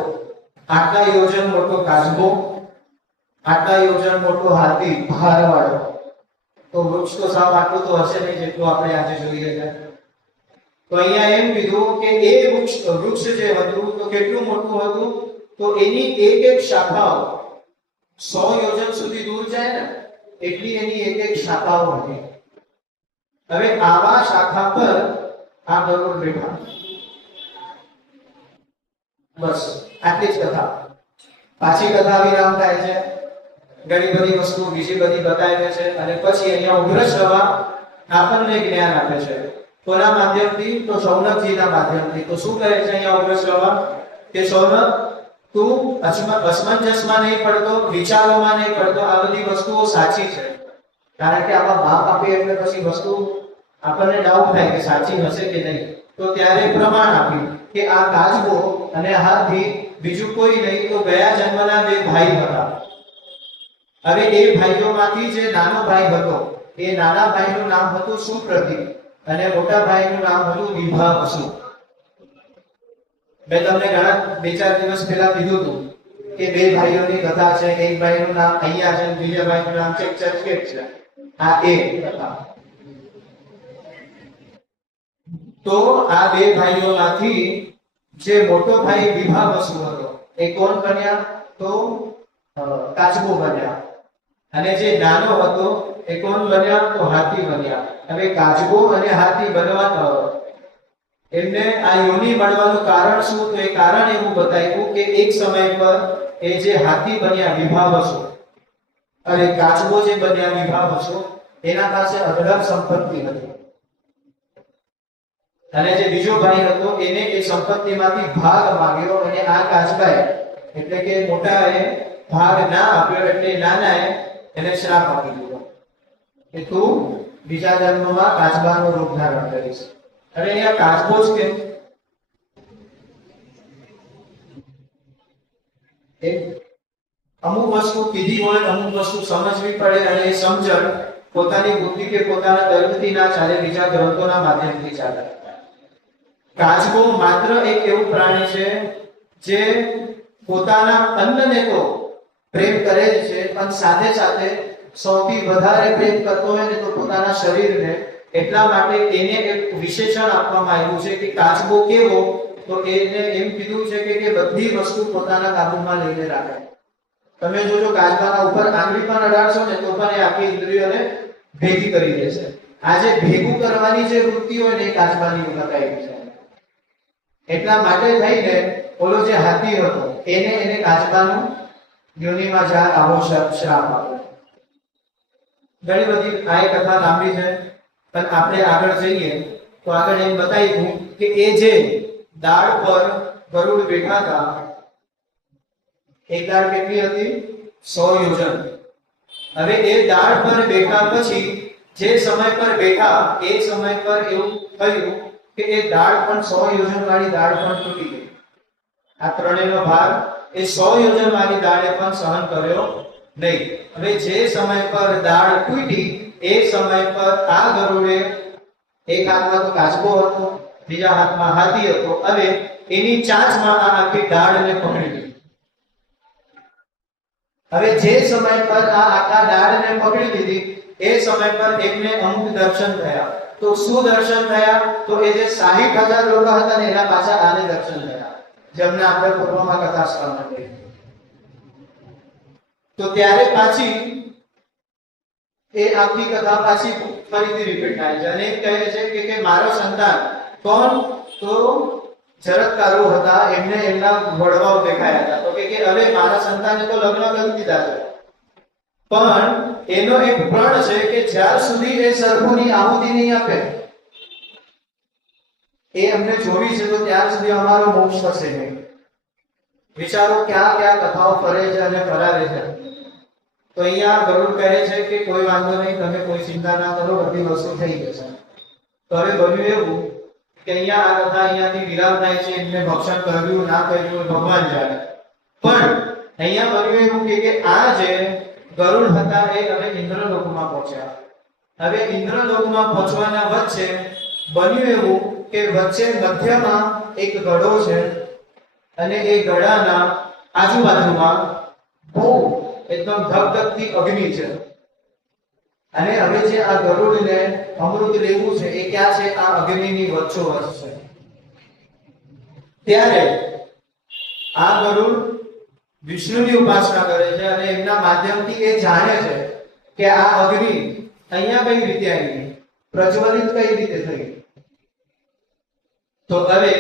આટલા યોજન મોટો કાચબો, આટલા યોજન મોટો હાથી ભારવાળો, તો વૃક્ષ તો સાવ આટલું તો હશે નહીં જેટલું આપણે આજે જોઈએ છે. તો અહીંયા એમ કીધું કે એ વૃક્ષ જે હતું તો કેટલું મોટું હતું? તો એની એક એક શાખાઓ 100 યોજન સુધી દૂર જાય ને એટલી એની એક એક શાખાઓ હતી. હવે આવા શાખા પર આ ગરુડ બેઠા. બસ આટલી જ કથા. પાછી કથા વિરામ થાય છે. ઘણી બધી વસ્તુ બીજી બધી બતાવે છે અને પછી અહીંયા ઉગ્રશ્રવા આપણને જ્ઞાન આપે છે. કોના માધ્યમથી? તો શૌનકજીના માધ્યમથી. તો શું કહે છે અહીંયા ઉગ્રશ્રવા કે શૌનક, તું અસમંજસમાં નહીં પડતો, વિચારોમાં નહીં પડતો. આ બધી વસ્તુઓ સાચી છે. કારણ કે આમાં માપ આપે એટલે પછી વસ્તુ આપણને ડાઉટ થાય કે સાચી હશે કે નહીં. તો ત્યારે પ્રમાણ આપ્યું કે આ કાચબો અને હાથી બીજું કોઈ નહીં તો ગયા જન્મના બે ભાઈ હતા. હવે એ ભાઈઓમાંથી જે નાનો ભાઈ હતો, એ નાના ભાઈનું નામ હતું સુપ્રતિક અને મોટા ભાઈનું નામ હતું વિભાવસુ. મેં તમને ઘણા 2-4 દિવસ પહેલા કીધું હતું કે બે ભાઈઓની કથા છે. એક ભાઈનું નામ અહીંયા છે, બીજા ભાઈનું નામ છે ચર્ચકેત છે. આ એક કથા. તો આ બે ભાઈઓમાંથી જે મોટો ભાઈ વિભાવસુ હતો એ કોણ બન્યા? તો કાચબો બન્યા. અને જે નાનો હતો એ કોણ બન્યા? તો હાથી બન્યા. હવે કાચબો અને હાથી બનવા એમને આ યોની મળવાનું કારણ શું? તો એ કારણ એવું બતાવ્યું કે એક સમય પર એ જે હાથી બન્યા વિભાવસુ અને કાચબો જે બન્યા વિભાવસુ, એના પાસે અઢળક સંપત્તિ હતી. અને જે બીજો ભાઈ હતો એને એ સંપત્તિમાંથી ભાગ માંગ્યો અને આ કાચબાએ એટલે કે મોટાએ ભાગ ના આપ્યો એટલે નાનાએ એને શ્રાપ આપી દીધો કે તું બીજા જન્મમાં કાચબાનું રૂપ ધારણ કરીશ. હવે અહીંયા કાચબો જ કેમ? અમુક વસ્તુ કીધી હોય, અમુક વસ્તુ સમજવી પડે અને એ સમજણ પોતાની બુદ્ધિ કે પોતાના તર્કથી ના ચાલે, બીજા ગ્રંથોના માધ્યમથી ચાલે. કાચબો માત્ર એક એવું પ્રાણી છે જે પોતાના અન્નને તો પ્રેમ કરે જ છે, પણ સાથે સાથે સૌથી વધારે પ્રેમ કરતો હોય ને તો પોતાના શરીરને. એટલા માટે એને એક વિશેષણ આપવામાં આવ્યું છે કે કાચબો કેવો, તો એને એમ કીધું છે કે બધી વસ્તુ પોતાના કાબુમાં લઈને રાખે. તમે જોજો કાચબાના ઉપર આંગળી પણ અડાડશો ને તો પણ એ આખી ઇન્દ્રિયોને ભેગી કરી દેશે. આજે ભેગું કરવાની જે વૃત્તિ હોય ને એ કાચબાની બતાવી છે. એટલા માટે થઈને ઓલો જે હાથી હતો એને કાચબાનું યોનિમાં જા આવો શ્રાપ આપ્યો. ઘણી બધી આ કથા લાંબી છે, પણ આપણે આગળ જઈએ તો આગળ એમ બતાવ્યું કે એ જે દાળ પર ગરુડ બેઠા હતા, એક દાળ કેટલી હતી? 100 યોજન. હવે એ દાળ પર બેઠા પછી જે સમય પર બેઠા એ સમય પર એવું થયું કે એ દાળ પણ 100 યોજન વાળી દાળ પણ તૂટી ગઈ. આ ત્રણેયનો ભાર એ 100 યોજન વાળી દાળે પણ સહન કર્યો નહીં. હવે જે સમય પર દાળ તૂટી એ સમય પર આ ગરુડે એક હાથમાં તો કાચબો હતો, બીજા હાથમાં હાથી હતો. હવે એની ચાંચમાં આ આખી દાળને પકડી લીધી. હવે જે સમય પર આ આખા દાળને પકડી લીધી એ સમય પર એમને અમુક દર્શન થયા. તો શું દર્શન થયા? તો એ જે 60,000 લોકો હતા ને એના પાછા આને દર્શન થયા, જેમને આપણે પૂર્વમાં કથા સ્મરણ કરી. તો ત્યારે પાછી એ આખી કથા પાછી ફરીથી રિપીટ થાય છે અને કહે છે કે મારો સંતાન કોણ? તો જરત્કારો હતા, એમને એમના વડવાઓ દેખાયા હતા. તો કે હવે મારા સંતાને તો લગ્ન કરી દીધા છે, પણ એનો એક પ્રણ છે કે જ્યાર સુધી એ સર્પોની આહુતિ નહીં આપે, એ અમને જોવી છે, તો ત્યાર સુધી અમારો મોક્ષ થશે નહીં. વિચારો ક્યાં ક્યાં કથાઓ ફરે છે અને ફરાવે છે. તો અહીંયા ગરુડ કહે છે કે કોઈ વાંધો નહીં, તમે કોઈ ચિંતા ના કરો, બધી વસ્તુ થઈ જશે. તો હવે બન્યું એવું કે અહીંયા આ કથા અહીંયાથી વિરામ થાય છે. એમને ભક્ષણ કર્યું ના કર્યું ભગવાન જાણે, પણ અહીંયા બન્યું એવું કે આ જે ગરુડ હતા એ હવે ઇન્દ્રલોકમાં પહોંચ્યા. હવે ઇન્દ્રલોકમાં પહોંચવાના વચ્ચે બન્યું એવું કે વચ્ચે મધ્યમાં એક ગળો છે અને એ ગળાના આજુબાજુમાં બહુ એકદમ ધગધગતી અગ્નિ છે. અને હવે જે આ ગરુડને અમૃત લેવું છે એ ક્યાં છે? આ અગ્નિની વચ્ચોવચ્ચ છે. ત્યારે આ ગરુડ વિષ્ણુની ઉપાસના કરે છે અને એમના માધ્યમથી એ જાણે છે કે આ અગ્નિ અહીંયા કઈ રીતે આવી, પ્રજ્વલિત કઈ રીતે થઈ. તો હવે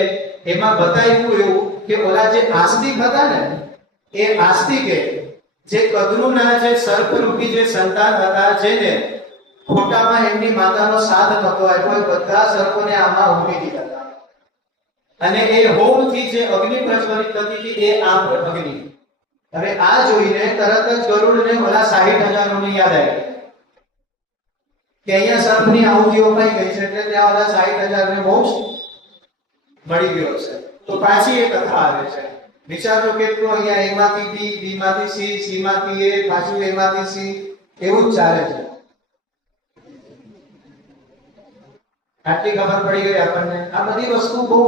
એમાં બતાવ્યું એવું કે ઓલા જે આસ્તિક હતા ને એ આસ્તિકે જે કદરુના જે સર્પરૂપી જે સંતાન હતા, જેને ખોટામાં એમની માતાનો સાથ નતો આપ્યો, બધા સર્પોને આમાં ઉભી દીધા હતા. અને એ હોમથી જે અગ્નિ પ્રજ્વલિત થતી હતી એ આ અગ્નિ. હવે આ જોઈને તરત જ ગરુડને ઓલા 60,000 ની યાદ આવી કે અહીંયા સર્પની આહુતિઓ કઈ ગઈ છે, એટલે ત્યાં ઓલા 60,000 ને મોક્ષ મળી ગયો છે. તો પાછી એ કથા આવે છે. વિચારો કેટલું અહીંયા એમાંથી બી, બી માંથી સી, સી માંથી એ, પાછું એમાંથી સી, એવું જ ચાલે છે. આટલી ખબર પડી ગઈ આપણને. આ બધી વસ્તુ બહુ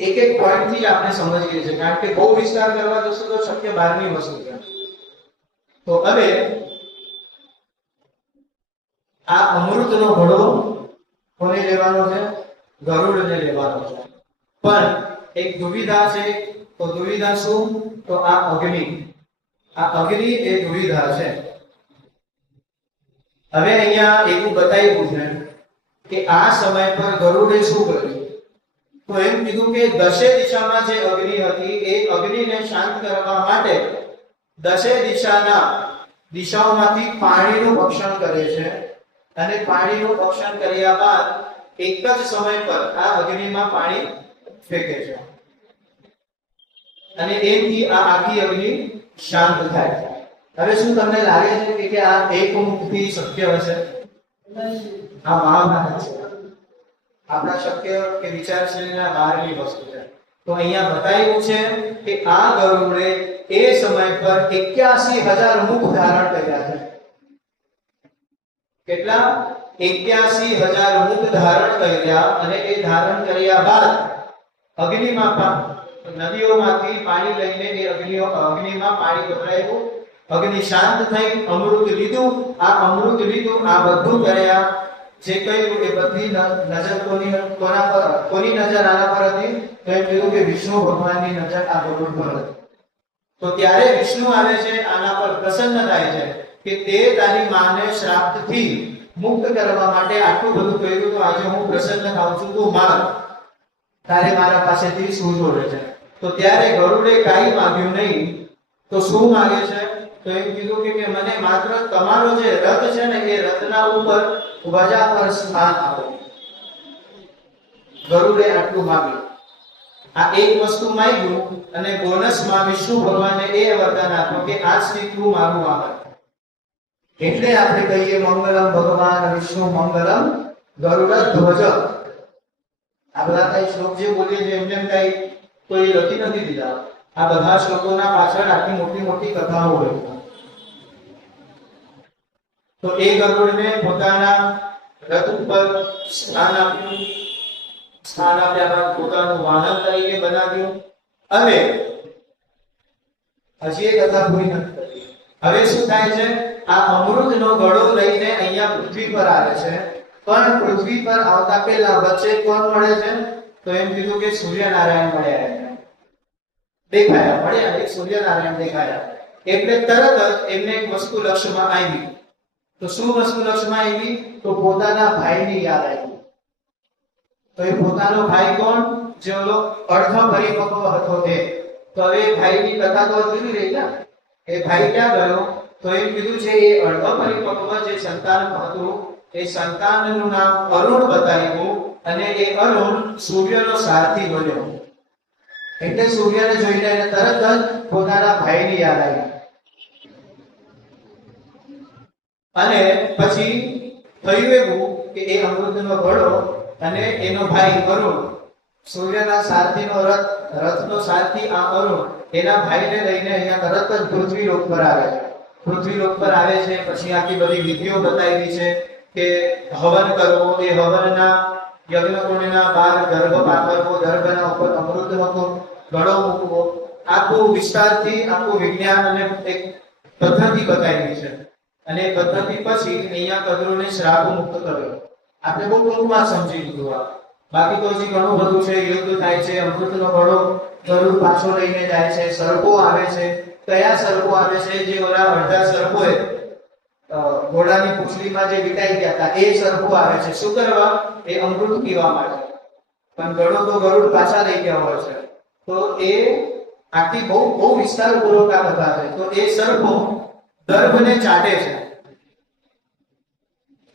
એક એક પોઈન્ટ થી આપણે સમજીએ છીએ, કારણ કે બહુ વિસ્તાર કરવા જશું તો શક્ય બહારની વસ્તુ છે. તો હવે આ અમૃતનો ઘડો કોને લેવાનો છે? ગરુડને લેવાનો છે. પણ એક દુવિધા છે. તો દુવિધા શું? તો આ અગ્નિ. આ અગ્નિ એ દુવિધા છે. હવે અહીંયા એવું બતાવ્યું છે કે આ સમય પર ગરુડે શું કર્યું? તો એમ કીધું કે દશે દિશામાં જે અગ્નિ હતી એ અગ્નિને શાંત કરવા માટે દશે દિશાઓમાંથી પાણીનું ભક્ષણ કરે છે. અને પાણીનું ભક્ષણ કર્યા બાદ એક જ સમય પર આ અગ્નિમાં પાણી ફેંકે છે અને એથી આ આખી અગ્નિ શાંત થાય. હવે શું તમને લાગે છે કે આ એક મુક્તિ શક્ય હશે? આ મહાભારત છે. આપણા શક્ય કે વિચારશીલના બહારની વસ્તુ છે. તો અહીંયા બતાવ્યું છે કે આ ગરુડે એ સમય પર 81,000 મુખ ધારણ કર્યા છે. કેટલા? 81,000 મુખ ધારણ કર્યા. અને એ ધારણ કર્યા બાદ અગ્નિમાં નદીઓમાંથી પાણી લઈને એ અગ્નિમાં પાણી વપરાયું. અગ્નિ શાંત થઈ અમૃત લીધું. આ અમૃત લીધું, આ બધું કર્યા. જે કહ્યું એ બધી નજર કોની નજર આના પર હતી? તો એમ કીધું કે વિષ્ણુ ભગવાનની નજર આ ગરુડ પર હતી. તો ત્યારે વિષ્ણુ આવે છે, આના પર પ્રસન્ન થાય છે કે તે તારી માને શ્રાપથી મુક્ત કરવા માટે આટલું બધું કર્યું, તો આજે હું પ્રસન્ન થાઉં છું, તું માંગ, તારે મારા પાસેથી શું જોડે છે. તો ત્યારે ગરુડે કાંઈ માંગ્યું નહીં. તો શું માંગે છે? તો એમ કીધું કે મને માત્ર તમારો જે રથ છે ને એ રથના ઉપર ધ્વજા પર સ્થાન આપો. ગરુડે આટલું માંગ્યું. આ એક વસ્તુ માંગ્યું અને બોનસમાં વિષ્ણુ ભગવાને એ વરદાન આપ્યું કે આજથી તું મારું આભાર. એટલે આપણે કહીએ મંગલમ ભગવાન વિષ્ણુ મંગલમ ગરુડ ધ્વજ. આ બધા કઈ શ્લોક જે બોલીએ છે એમને કઈ કોઈ લખી નથી દીધા. આ બધા શ્લોકોના પાછળ આટલી મોટી મોટી કથાઓ હોય. તો એ ગરુડને પોતાના રથ ઉપર સ્થાન આપ્યું. સ્થાન આપ્યા બાદ પોતાનું વાહન તરીકે બનાવ્યું. અને હજી એ કથા પૂરી નથી થતી. હવે શું થાય છે? આ અમૃતનો ઘડો લઈને અહીંયા પૃથ્વી પર આવે છે. પણ પૃથ્વી પર આવતા પહેલા વચ્ચે કોણ મળે છે? તો એમ કીધું કે સૂર્યનારાયણ મળ્યા. દેખાયા, મળ્યા, એક સૂર્યનારાયણ દેખાયા. એટલે તરત જ એમને એક વસ્તુ લક્ષ્યમાં આવી. તો શું વસ્તુ લક્ષ્યમાં આવી? તો પોતાના ભાઈની યાદ આવી. તો એ પોતાનો ભાઈ કોણ? જે ઓલો અર્ધ પરિપક્વ હતો તે. તો હવે ભાઈની કથા તો અધૂરી રહી ને. એ ભાઈ ક્યાં ગયો? તો એમ કીધું છે એ અર્ધ પરિપક્વ જે સંતાન હતું એ સંતાનનું નામ અરુણ બતાવ્યું. અને એ અરુણ સૂર્યનો સારથી બન્યો. એટલે સૂર્યને જોઈને એને તરત જ પોતાના ભાઈની યાદ આવી. અને પછી થયું એવું કે એ અમૃતનો ઘડો અને એનો ભાઈ અરુણ, સૂર્યના સારથીનો રથનો સારથી આ અરુણ એના ભાઈને લઈને અહીંયા તરત જ પૃથ્વીલોક પર આવે છે. પૃથ્વીલોક પર આવે છે. પછી આખી બધી વિધિઓ બતાવી છે કે હવન કરવો. એ હવનના યજ્ઞકુંડના બહાર ગર્ભ પાથરવો, ગર્ભના ઉપર અમૃતનો ઘડો મૂકવો. આખું વિસ્તારથી આખું વિજ્ઞાન અને એક પદ્ધતિ બતાવી છે. અને પદ્ધતિ પછી અહીંયા કદરુને શ્રાપ મુક્ત કર્યો. આપણે બહુ ટૂંકમાં સમજી લીધું. બાકી તો હજી ઘણું બધું છે. યુદ્ધ થાય છે, અમૃતનો ઘડો ગરુડ પાછો લઈને જાય છે, સર્પો આવે છે. કયા સર્પો આવે છે? જે ઓલા અડધા સર્પોએ ઘોડાની પૂંછડીમાં જે વિટાઈ ગયા હતા એ સર્પો આવે છે. શું કરવા? એ અમૃત પીવા માટે. પણ ગરુડ તો ગરુડ પાછા લઈ ગયા હોય છે. તો એ આખી બહુ વિસ્તારપૂર્વક આ કથા છે. તો એ સર્પો દર્ભને ચાટે છે.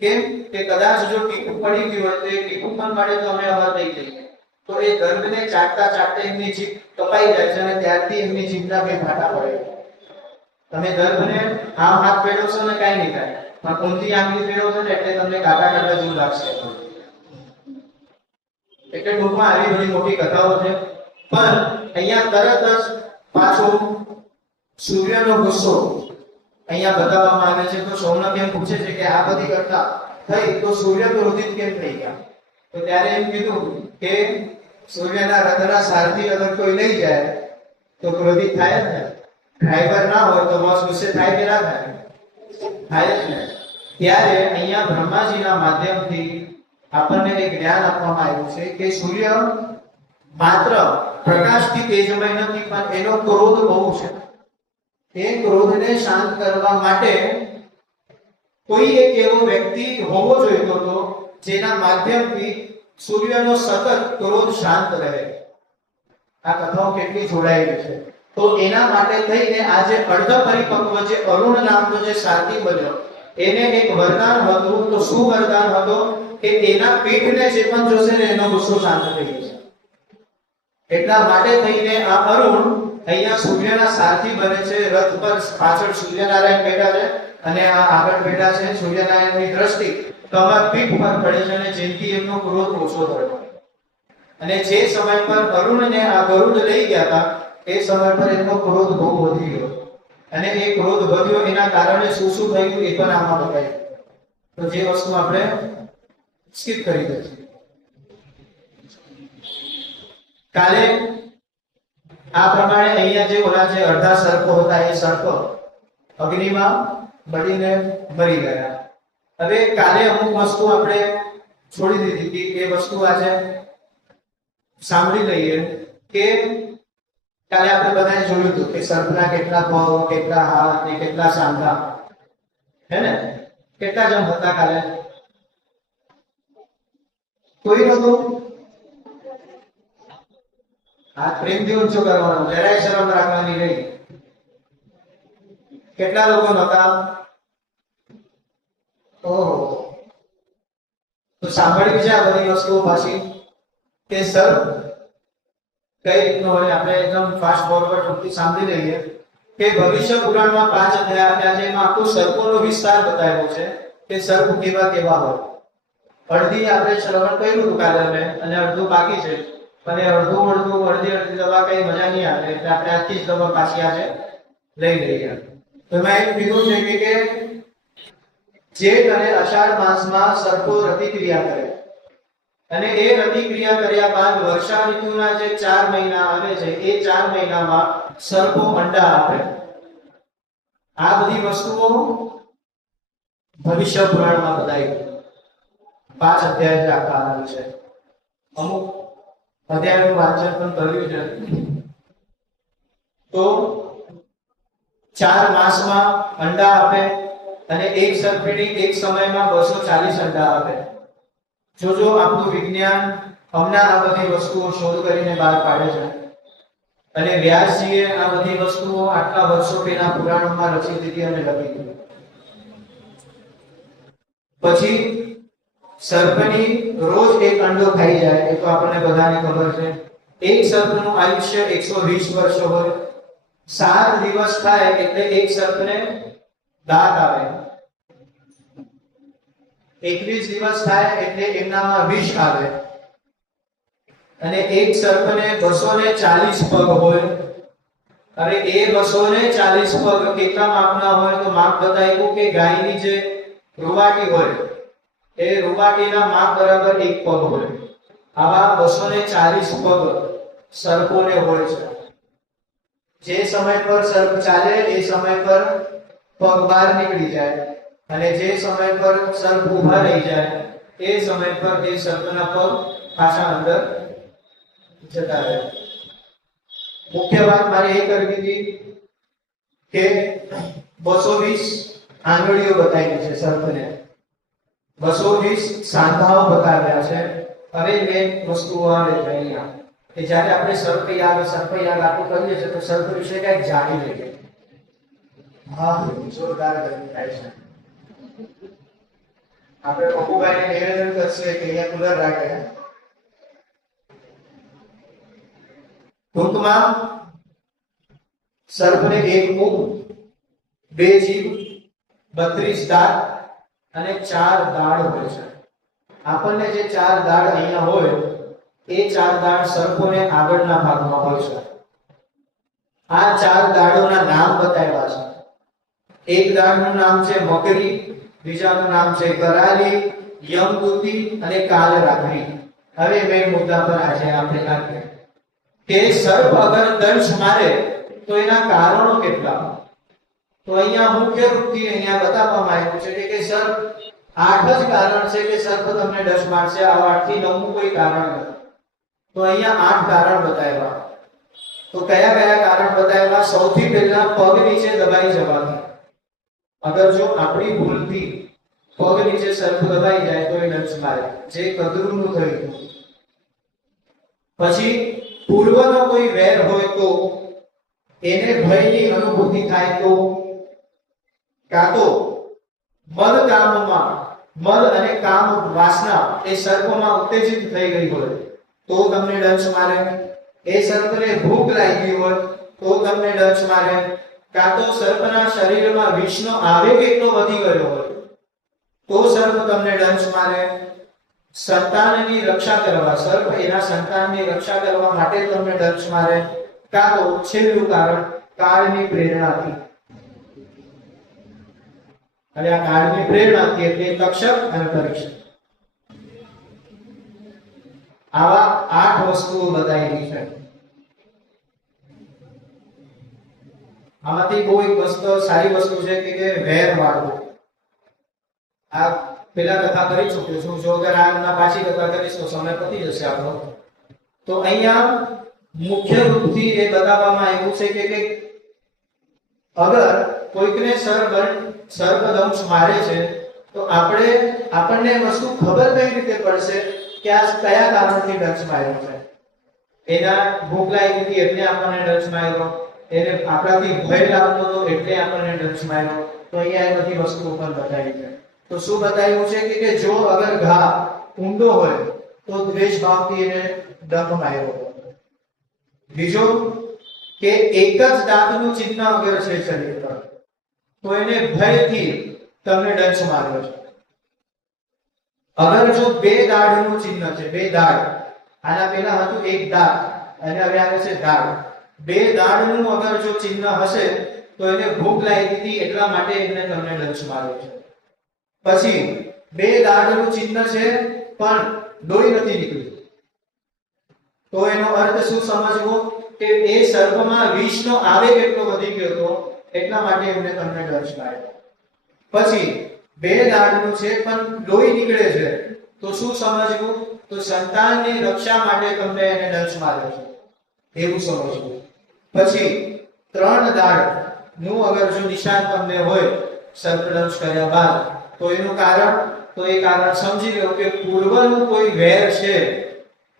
કેમ કે કદાચ જો ટીપું પડી ગયું હોય તો એ ટીપું પણ પાડે તો અમે અમર થઈ જઈએ. તો એ દર્ભને ચાટતા ચાટતા એમની જીભ કપાઈ જાય છે અને ત્યારથી એમની જીભના બે ફાટા પડે. તમે દર્ભને આમ હાથ ફેરવશો ને કાંઈ નહીં થાય, પણ ઊંધી આંગળી ફેરવશો ને એટલે તમને કાકા કાકા જેવું લાગશે. એટલે ટૂંકમાં આવી બધી મોટી કથાઓ છે. પણ અહીંયા તરત જ પાછો સૂર્યનો ગુસ્સો અહીંયા બતાવવામાં આવે છે. તો સૌનક એમ પૂછે છે કે આ બધી ઘટના થઈ તો સૂર્ય ક્રોધિત કેમ થઈ ગયા? તો ત્યારે એમ કીધું કે સૂર્યના રથના સારથી અગર કોઈ લઈ જાય તો ક્રોધિત થાય જ ને. ડ્રાઈવર ના હોય તો બોસ ગુસ્સે થાય કે ના થાય? થાય જ ને. ત્યારે અહીંયા બ્રહ્માજીના માધ્યમથી આપણને એક જ્ઞાન આપવામાં આવ્યું છે કે સૂર્ય માત્ર પ્રકાશથી તેજમય નથી, પણ એનો ક્રોધ બહુ છે. એ ક્રોધને શાંત કરવા માટે કોઈ એક એવો વ્યક્તિ હોવો જોઈતો હતો જેના માધ્યમથી સૂર્યનો સતત ક્રોધ શાંત રહે. આ કથાઓ કેટલી જોડાયેલી છે. તો એના માટે થઈને આજે અર્ધ પરિપક્વ જે અરુણ નામનો જે સારથી બન્યો એને એક વરદાન હતું. તો શું વરદાન હતું? કે એના પીઠને જે પણ જોશે ને એનો ગુસ્સો શાંત થઈ જશે. એટલા માટે થઈને આ અરુણ અહીંયા સૂર્યના સારથી બને છે. રથ પર પાછળ સૂર્યનારાયણ બેઠા છે અને આ આગળ બેઠા છે. સૂર્યનારાયણની દ્રષ્ટિ કમર પીઠ પર પડે છે અને જેથી એમનો ક્રોધ ઓછો થયો. અને જે સમય પર અરુણને આ ગરુડ લઈ ગયા હતા એ સમય પર એનો ક્રોધ બહુ વધી ગયો, અને એ ક્રોધ વધ્યો એના કારણે શું શું થયું એ પણ આમાં બતાવ્યું. તો જે વસ્તુ આપણે સ્કીપ કરી દઈશું. કાલે આ પ્રમાણે અહીંયા જે ઓલા જે અડધા સર્પો હતા એ સર્પ અગ્નિમાં બળીને મરી ગયા. હવે કાલે અમુક વસ્તુ આપણે છોડી દીધી હતી, એ વસ્તુ આજે સાંભળી લઈએ કે કાલે આપણે બધાએ જોયું હતું કે સર્પના કેટલા પગ, કેટલા હાથ ને કેટલા સાંધા, હે ને? કેટલા જણ હતા કાલે? કોઈ નહોતું? હાથ પ્રેમથી ઊંચો કરવાનો, જરાય શરમ રાખવાની નહીં. કેટલા લોકો નહોતા? ઓહો, તો સાંભળવી છે આ બધી વસ્તુઓ પાછી કે સર્પ કઈ રીતનો હોય. આપણે એકદમ ફાસ્ટ ફોરવર્ડ સાંભળી લઈએ કે ભવિષ્ય પુરાણમાં 5 અધ્યાય આપ્યા છે, એમાં આખો સર્પોનો વિસ્તાર બતાવ્યો છે કે સર્પ કેવા કેવા હોય. અડધી આપણે શ્રવણ કર્યું હતું કાલે અમે, અને અડધું બાકી છે, પણ એ અડધી દવા કઈ મજા નહીં આવે, એટલે આપણે આખી જ દવા પાછી આજે લઈ લઈએ. તો એમાં એમ કીધું છે કે જેઠ અને અષાઢ માસમાં સર્પો રતિક્રિયા કરે, અને એ રતિક્રિયા કર્યા બાદ વર્ષા ઋતુના જે 4 મહિના આવે છે એ 4 મહિનામાં સર્પો અંડા આપે. આ બધી વસ્તુઓ ભવિષ્ય પુરાણમાં બતાવી 5 અધ્યાય રાખવાના છે. અમુક અધ્યાયનું વાંચન પણ કર્યું છે. તો 4 માસમાં અંડા આપે, અને એક સર્પિણી એક સમયમાં 240 અંડા આપે. જો આપણું વિજ્ઞાન હમણાં આ બધી વસ્તુઓ શોધ કરીને બહાર પાડે છે, અને વ્યાસજીએ આ બધી વસ્તુઓ આટલા વર્ષો પહેલા પુરાણોમાં રચી દીધી અને લખી દીધી. પછી સર્પની રોજ એક અંડો ખાઈ જાય, એ તો આપણને બધાને ખબર છે. એક સર્પનું આયુષ્ય 120 વર્ષ હોય. 7 દિવસ થાય એટલે એક સર્પને દાંત આવે. 21 દિવસ થાય એટલે એમનામાં વિષ આવે. અને એક સર્પને 240 પગ હોય. હવે એ 240 પગ કેટલા માપના હોય? તો માપ બતાવ્યું કે ગાયની જે રૂવાટી હોય એ રૂવાટીના માપ બરાબર 1 પગ હોય. આવા 240 પગ સર્પોને હોય છે. જે સમય પર સર્પ ચાલે એ સમય પર પગ બહાર નીકળી જાય, અને જે સમય પર સર્પ ઊભા રહી જાય એ સમય પર એ સર્પના પગ પાછા અંદર જતા રહે. મુખ્ય વાત મારે એ કરવી હતી કે 220 આંગળીઓ બતાવી છે સર્પને, 220 સાંધાઓ બતાવ્યા છે. હવે મેં વસ્તુઓ આવે છે અહીંયા કે જ્યારે આપણે સર્પ યાગ આટલું કરીએ છીએ તો સર્પ વિશે કંઈક જાણી લઈએ. હા, જોરદાર ગરમી થાય છે. આપણે પપ્પુભાઈને નિવેદન કરશે કે અહીંયા કુલર રાખે. ટૂંકમાં સર્પને 1 મુખ, 2 જીભ, 32 દાંત અને 4 દાઢ હોય છે. આપણને જે 4 દાઢ અહીંયા હોય એ 4 દાઢ સર્પોને આગળના ભાગમાં હોય છે. આ 4 દાઢોના નામ બતાવ્યા છે. એક દાઢનું નામ છે મકરી, બીજાનું નામ છે કરાલી, યમદૂતી અને કાલરાત્રી. હવે મેં મુદ્દા પર આજે આપણે લાગીએ કે સર્પ અગર દંશ મારે તો એના કારણો કેટલા? તો અહીંયા મુખ્ય રૂપથી અહીંયા બતાવવામાં આવ્યું છે કે સર્પ 8 જ કારણ છે કે સર્પ તમને દંશ મારશે. આ 8 થી 9 કોઈ કારણ નથી. તો અહીંયા 8 કારણ બતાવ્યા. તો કયા કયા કારણ બતાવ્યા? સૌથી પહેલા પગ નીચે દબાઈ જવાથી. અગર જો આપણી ભૂલથી પગ નીચે સર્પ દબાઈ જાય તો એ દંશ મારે, જે કદરૂનું થયું. પછી પૂર્વનો કોઈ વેર હોય તો એને ભયની અનુભૂતિ થાય તો, કાં તો મદ અને કામ વાસના એ સર્પમાં ઉત્તેજિત થઈ ગઈ હોય તો તમને દંશ મારે. એ સર્પને ભૂખ લાગી હોય તો તમને દંશ મારે. કાં તો સર્પના શરીરમાં વિષનો આવેગ એટલો વધી ગયો હોય તો સર્પ તમને દંશ મારે. સંતાનની રક્ષા કરવા, સર્પ એના સંતાનની રક્ષા કરવા માટે તમને દંશ મારે, કાં તો છેલ્લું કારણ કાળની પ્રેરણાથી. અને આ કાળની પ્રેરણાથી એટલે તક્ષક અને પરીક્ષક. આવા 8 વસ્તુઓ બતાવેલી છે. આમાંથી બહુ એક વસ્તુ સારી વસ્તુ છે કે વેર વાળવું. આ પેલા કથા કરી ચૂક્યો છું. જો અગર આ પાછી કથા કરીશ તો સમય પતી જશે આપણો. તો અહીંયા મુખ્ય રૂપથી એ બતાવવામાં આવ્યું છે કે અગર કોઈકને સર્પદંશ મારે છે તો આપણને વસ્તુ ખબર કઈ રીતે પડશે કે આ કયા કારણથી દંશ માર્યો છે. એના ભૂખ લાગી હતી એટલે આપણને દંશ માર્યો, એને આપણાથી ભય લાગતો હતો એટલે આપણને દંશ માર્યો. તો અહીંયા એ બધી વસ્તુઓ પણ બતાવી છે. તો શું બતાવ્યું છે કે જો અગર ઘા ઊંડો હોય તો દ્વેષ ભાવથી એને દંભ માર્યો. બીજો કે એક જ દાંતનું ચિહ્ન અગર છે શરીર પર તો એને ભયથી તમને દંશ માર્યો છે. અગર જો 2 દાઢનું ચિહ્ન છે, 2 દાઢ, આના પહેલા હતું એક દાંત અને હવે આવે છે દાઢ, 2 દાઢનું અગર જો ચિહ્ન હશે તો એને ભૂખ લાગી હતી એટલા માટે એને તમને દંશ માર્યો છે. પછી 2 દાઢનું ચિહ્ન છે પણ લોહી નથી નીકળ્યું તો એનો અર્થ શું સમજવો કે એ સર્પમાં વિષનો આવેગ એટલો વધી ગયો હતો એટલા માટે એમને તમને દંશ માર્યો. પછી 2 દાઢનું છે પણ લોહી નીકળે છે તો શું સમજવું? તો સંતાનની રક્ષા માટે તમને એને દંશ માર્યો છે એવું સમજવું. પછી 3 દાઢનું અગર જો નિશાન તમને હોય સર્પદંશ કર્યા બાદ તો એનું કારણ તો એ કારણ સમજી લો કે પૂર્વનું કોઈ વેર છે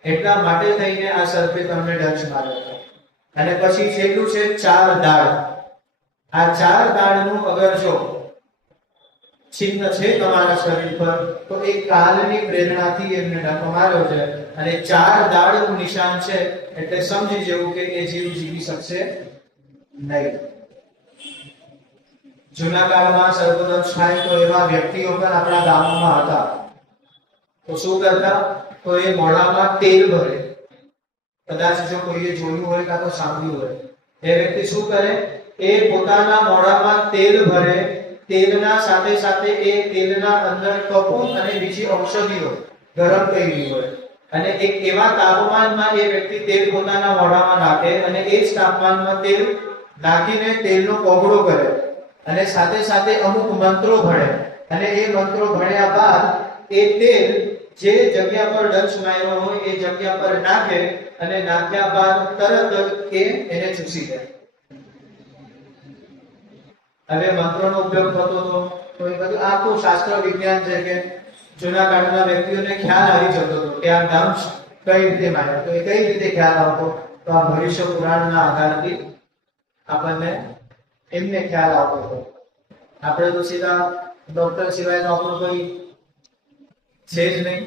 એટલા માટે થઈને આ સર્પે તમને દંશ માર્યો છે. અને પછી છેલ્લું છે 4 દાઢ. આ 4 દાઢનું અગર જો ચિહ્ન છે તમારા શરીર પર તો એ કાલની પ્રેરણાથી એમને ડંખ માર્યો છે. અને 4 દાઢનું નિશાન છે એટલે સમજી જવું કે એ જીવ જીવી શકશે નહીં. જૂના કાળમાં સર્પદંશ થાય તો એવા વ્યક્તિઓ પણ આપણા ગામમાં હતા. તો શું કરતા? તો એ મોઢામાં તેલ ભરે. કદાચ જો કોઈએ જોયું હોય કાં તો સાંભળ્યું હોય, એ વ્યક્તિ શું કરે? એ પોતાના મોઢામાં તેલ ભરે, તેલના સાથે સાથે એ તેલના અંદર કપૂર અને બીજી ઔષધિઓ ગરમ કરેલી હોય અને એક એવા તાપમાનમાં એ વ્યક્તિ તેલ પોતાના મોઢામાં નાખે અને એ જ તાપમાનમાં તેલ નાખીને તેલનો કોગળો કરે અને સાથે સાથે અમુક મંત્રો ભણે અને એ મંત્રો ભણ્યા બાદ એ તેલ જે જગ્યા પર દંશ માર્યો હોય એ જગ્યા પર નાખે અને નાખ્યા બાદ તરત જ એને ચૂસી જાય. હવે મંત્રોનો ઉપયોગ થતો હતો તો એ બધું આખું શાસ્ત્ર વિજ્ઞાન છે કે જૂના કાળના વ્યક્તિઓને ખ્યાલ આવી જતો હતો કે આ દંશ કઈ રીતે માર્યો. તો એ કઈ રીતે ખ્યાલ આવતો? તો આ ભવિષ્ય પુરાણના આધારથી આપણને એમને ખ્યાલ આવતો હતો. આપણે તો સીધા ડોક્ટર સિવાયનો આપણો કોઈ છે જ નહીં.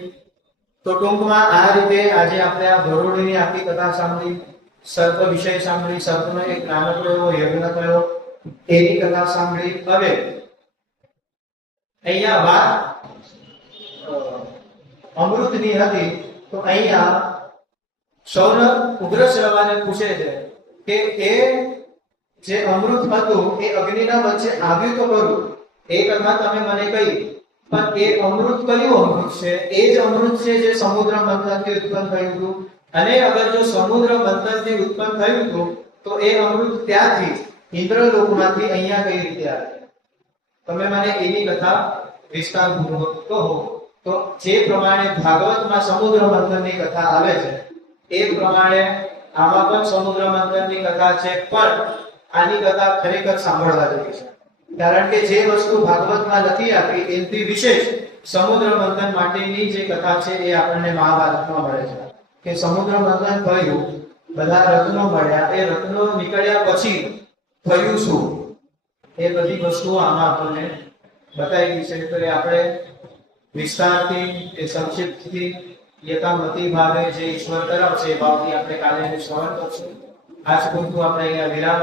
તો ટૂંકમાં આ રીતે આજે આપણે આ ભરોડીની આખી કથા સાંભળી, સર્પ વિષય સાંભળી, સર્પનો એક નાનકડો એવો યજ્ઞ થયો એની કથા સાંભળી. હવે અહીંયા વાત અમૃતની હતી તો અહીંયા સૌનક ઉગ્રશ્રવાને પૂછે છે કે એ જે અમૃત હતું એ અગ્નિના વચ્ચે આવ્યું તો ખરું, એ કથા તમે મને કહી, પણ એ અમૃત કયું અમૃત છે? એ જ અમૃત છે જે સમુદ્ર મંથનથી ઉત્પન્ન થયું હતું. અને અગર જો સમુદ્ર મંથનથી ઉત્પન્ન થયું હતું તો એ અમૃત ત્યાંથી ઇન્દ્રલોકમાંથી અહીંયા કઈ રીતે આવ્યું? તમે મને એની કથા વિસ્તારપૂર્વક કહો. તો જે પ્રમાણે ભાગવતમાં સમુદ્ર મંથનની કથા આવે છે એ પ્રમાણે આમાં પણ સમુદ્ર મંથનની કથા છે, પણ આની કથા ખરેખર સાંભળવા જેવી છે. કારણ કે જે વસ્તુ ભાગવતમાં નથી આપી એનાથી વિશેષ સમુદ્ર મંથન માટેની જે કથા છે એ આપણને મહાભારતમાં મળે છે કે સમુદ્ર મંથન થયું, બધા રત્નો મળ્યા, એ રત્નો નીકળ્યા પછી થયું શું? એ બધી વસ્તુઓ આમાં આપણને બતાવી છે. તો એ આપણે વિસ્તારથી એ સંક્ષિપ્તથી યથામતી ભાવે જે ઈશ્વર તરફ છે એ ભાવથી આપણે કાલે શ્રવણ કરશું. આજ પૂરતું આપણે અહીંયા વિરામ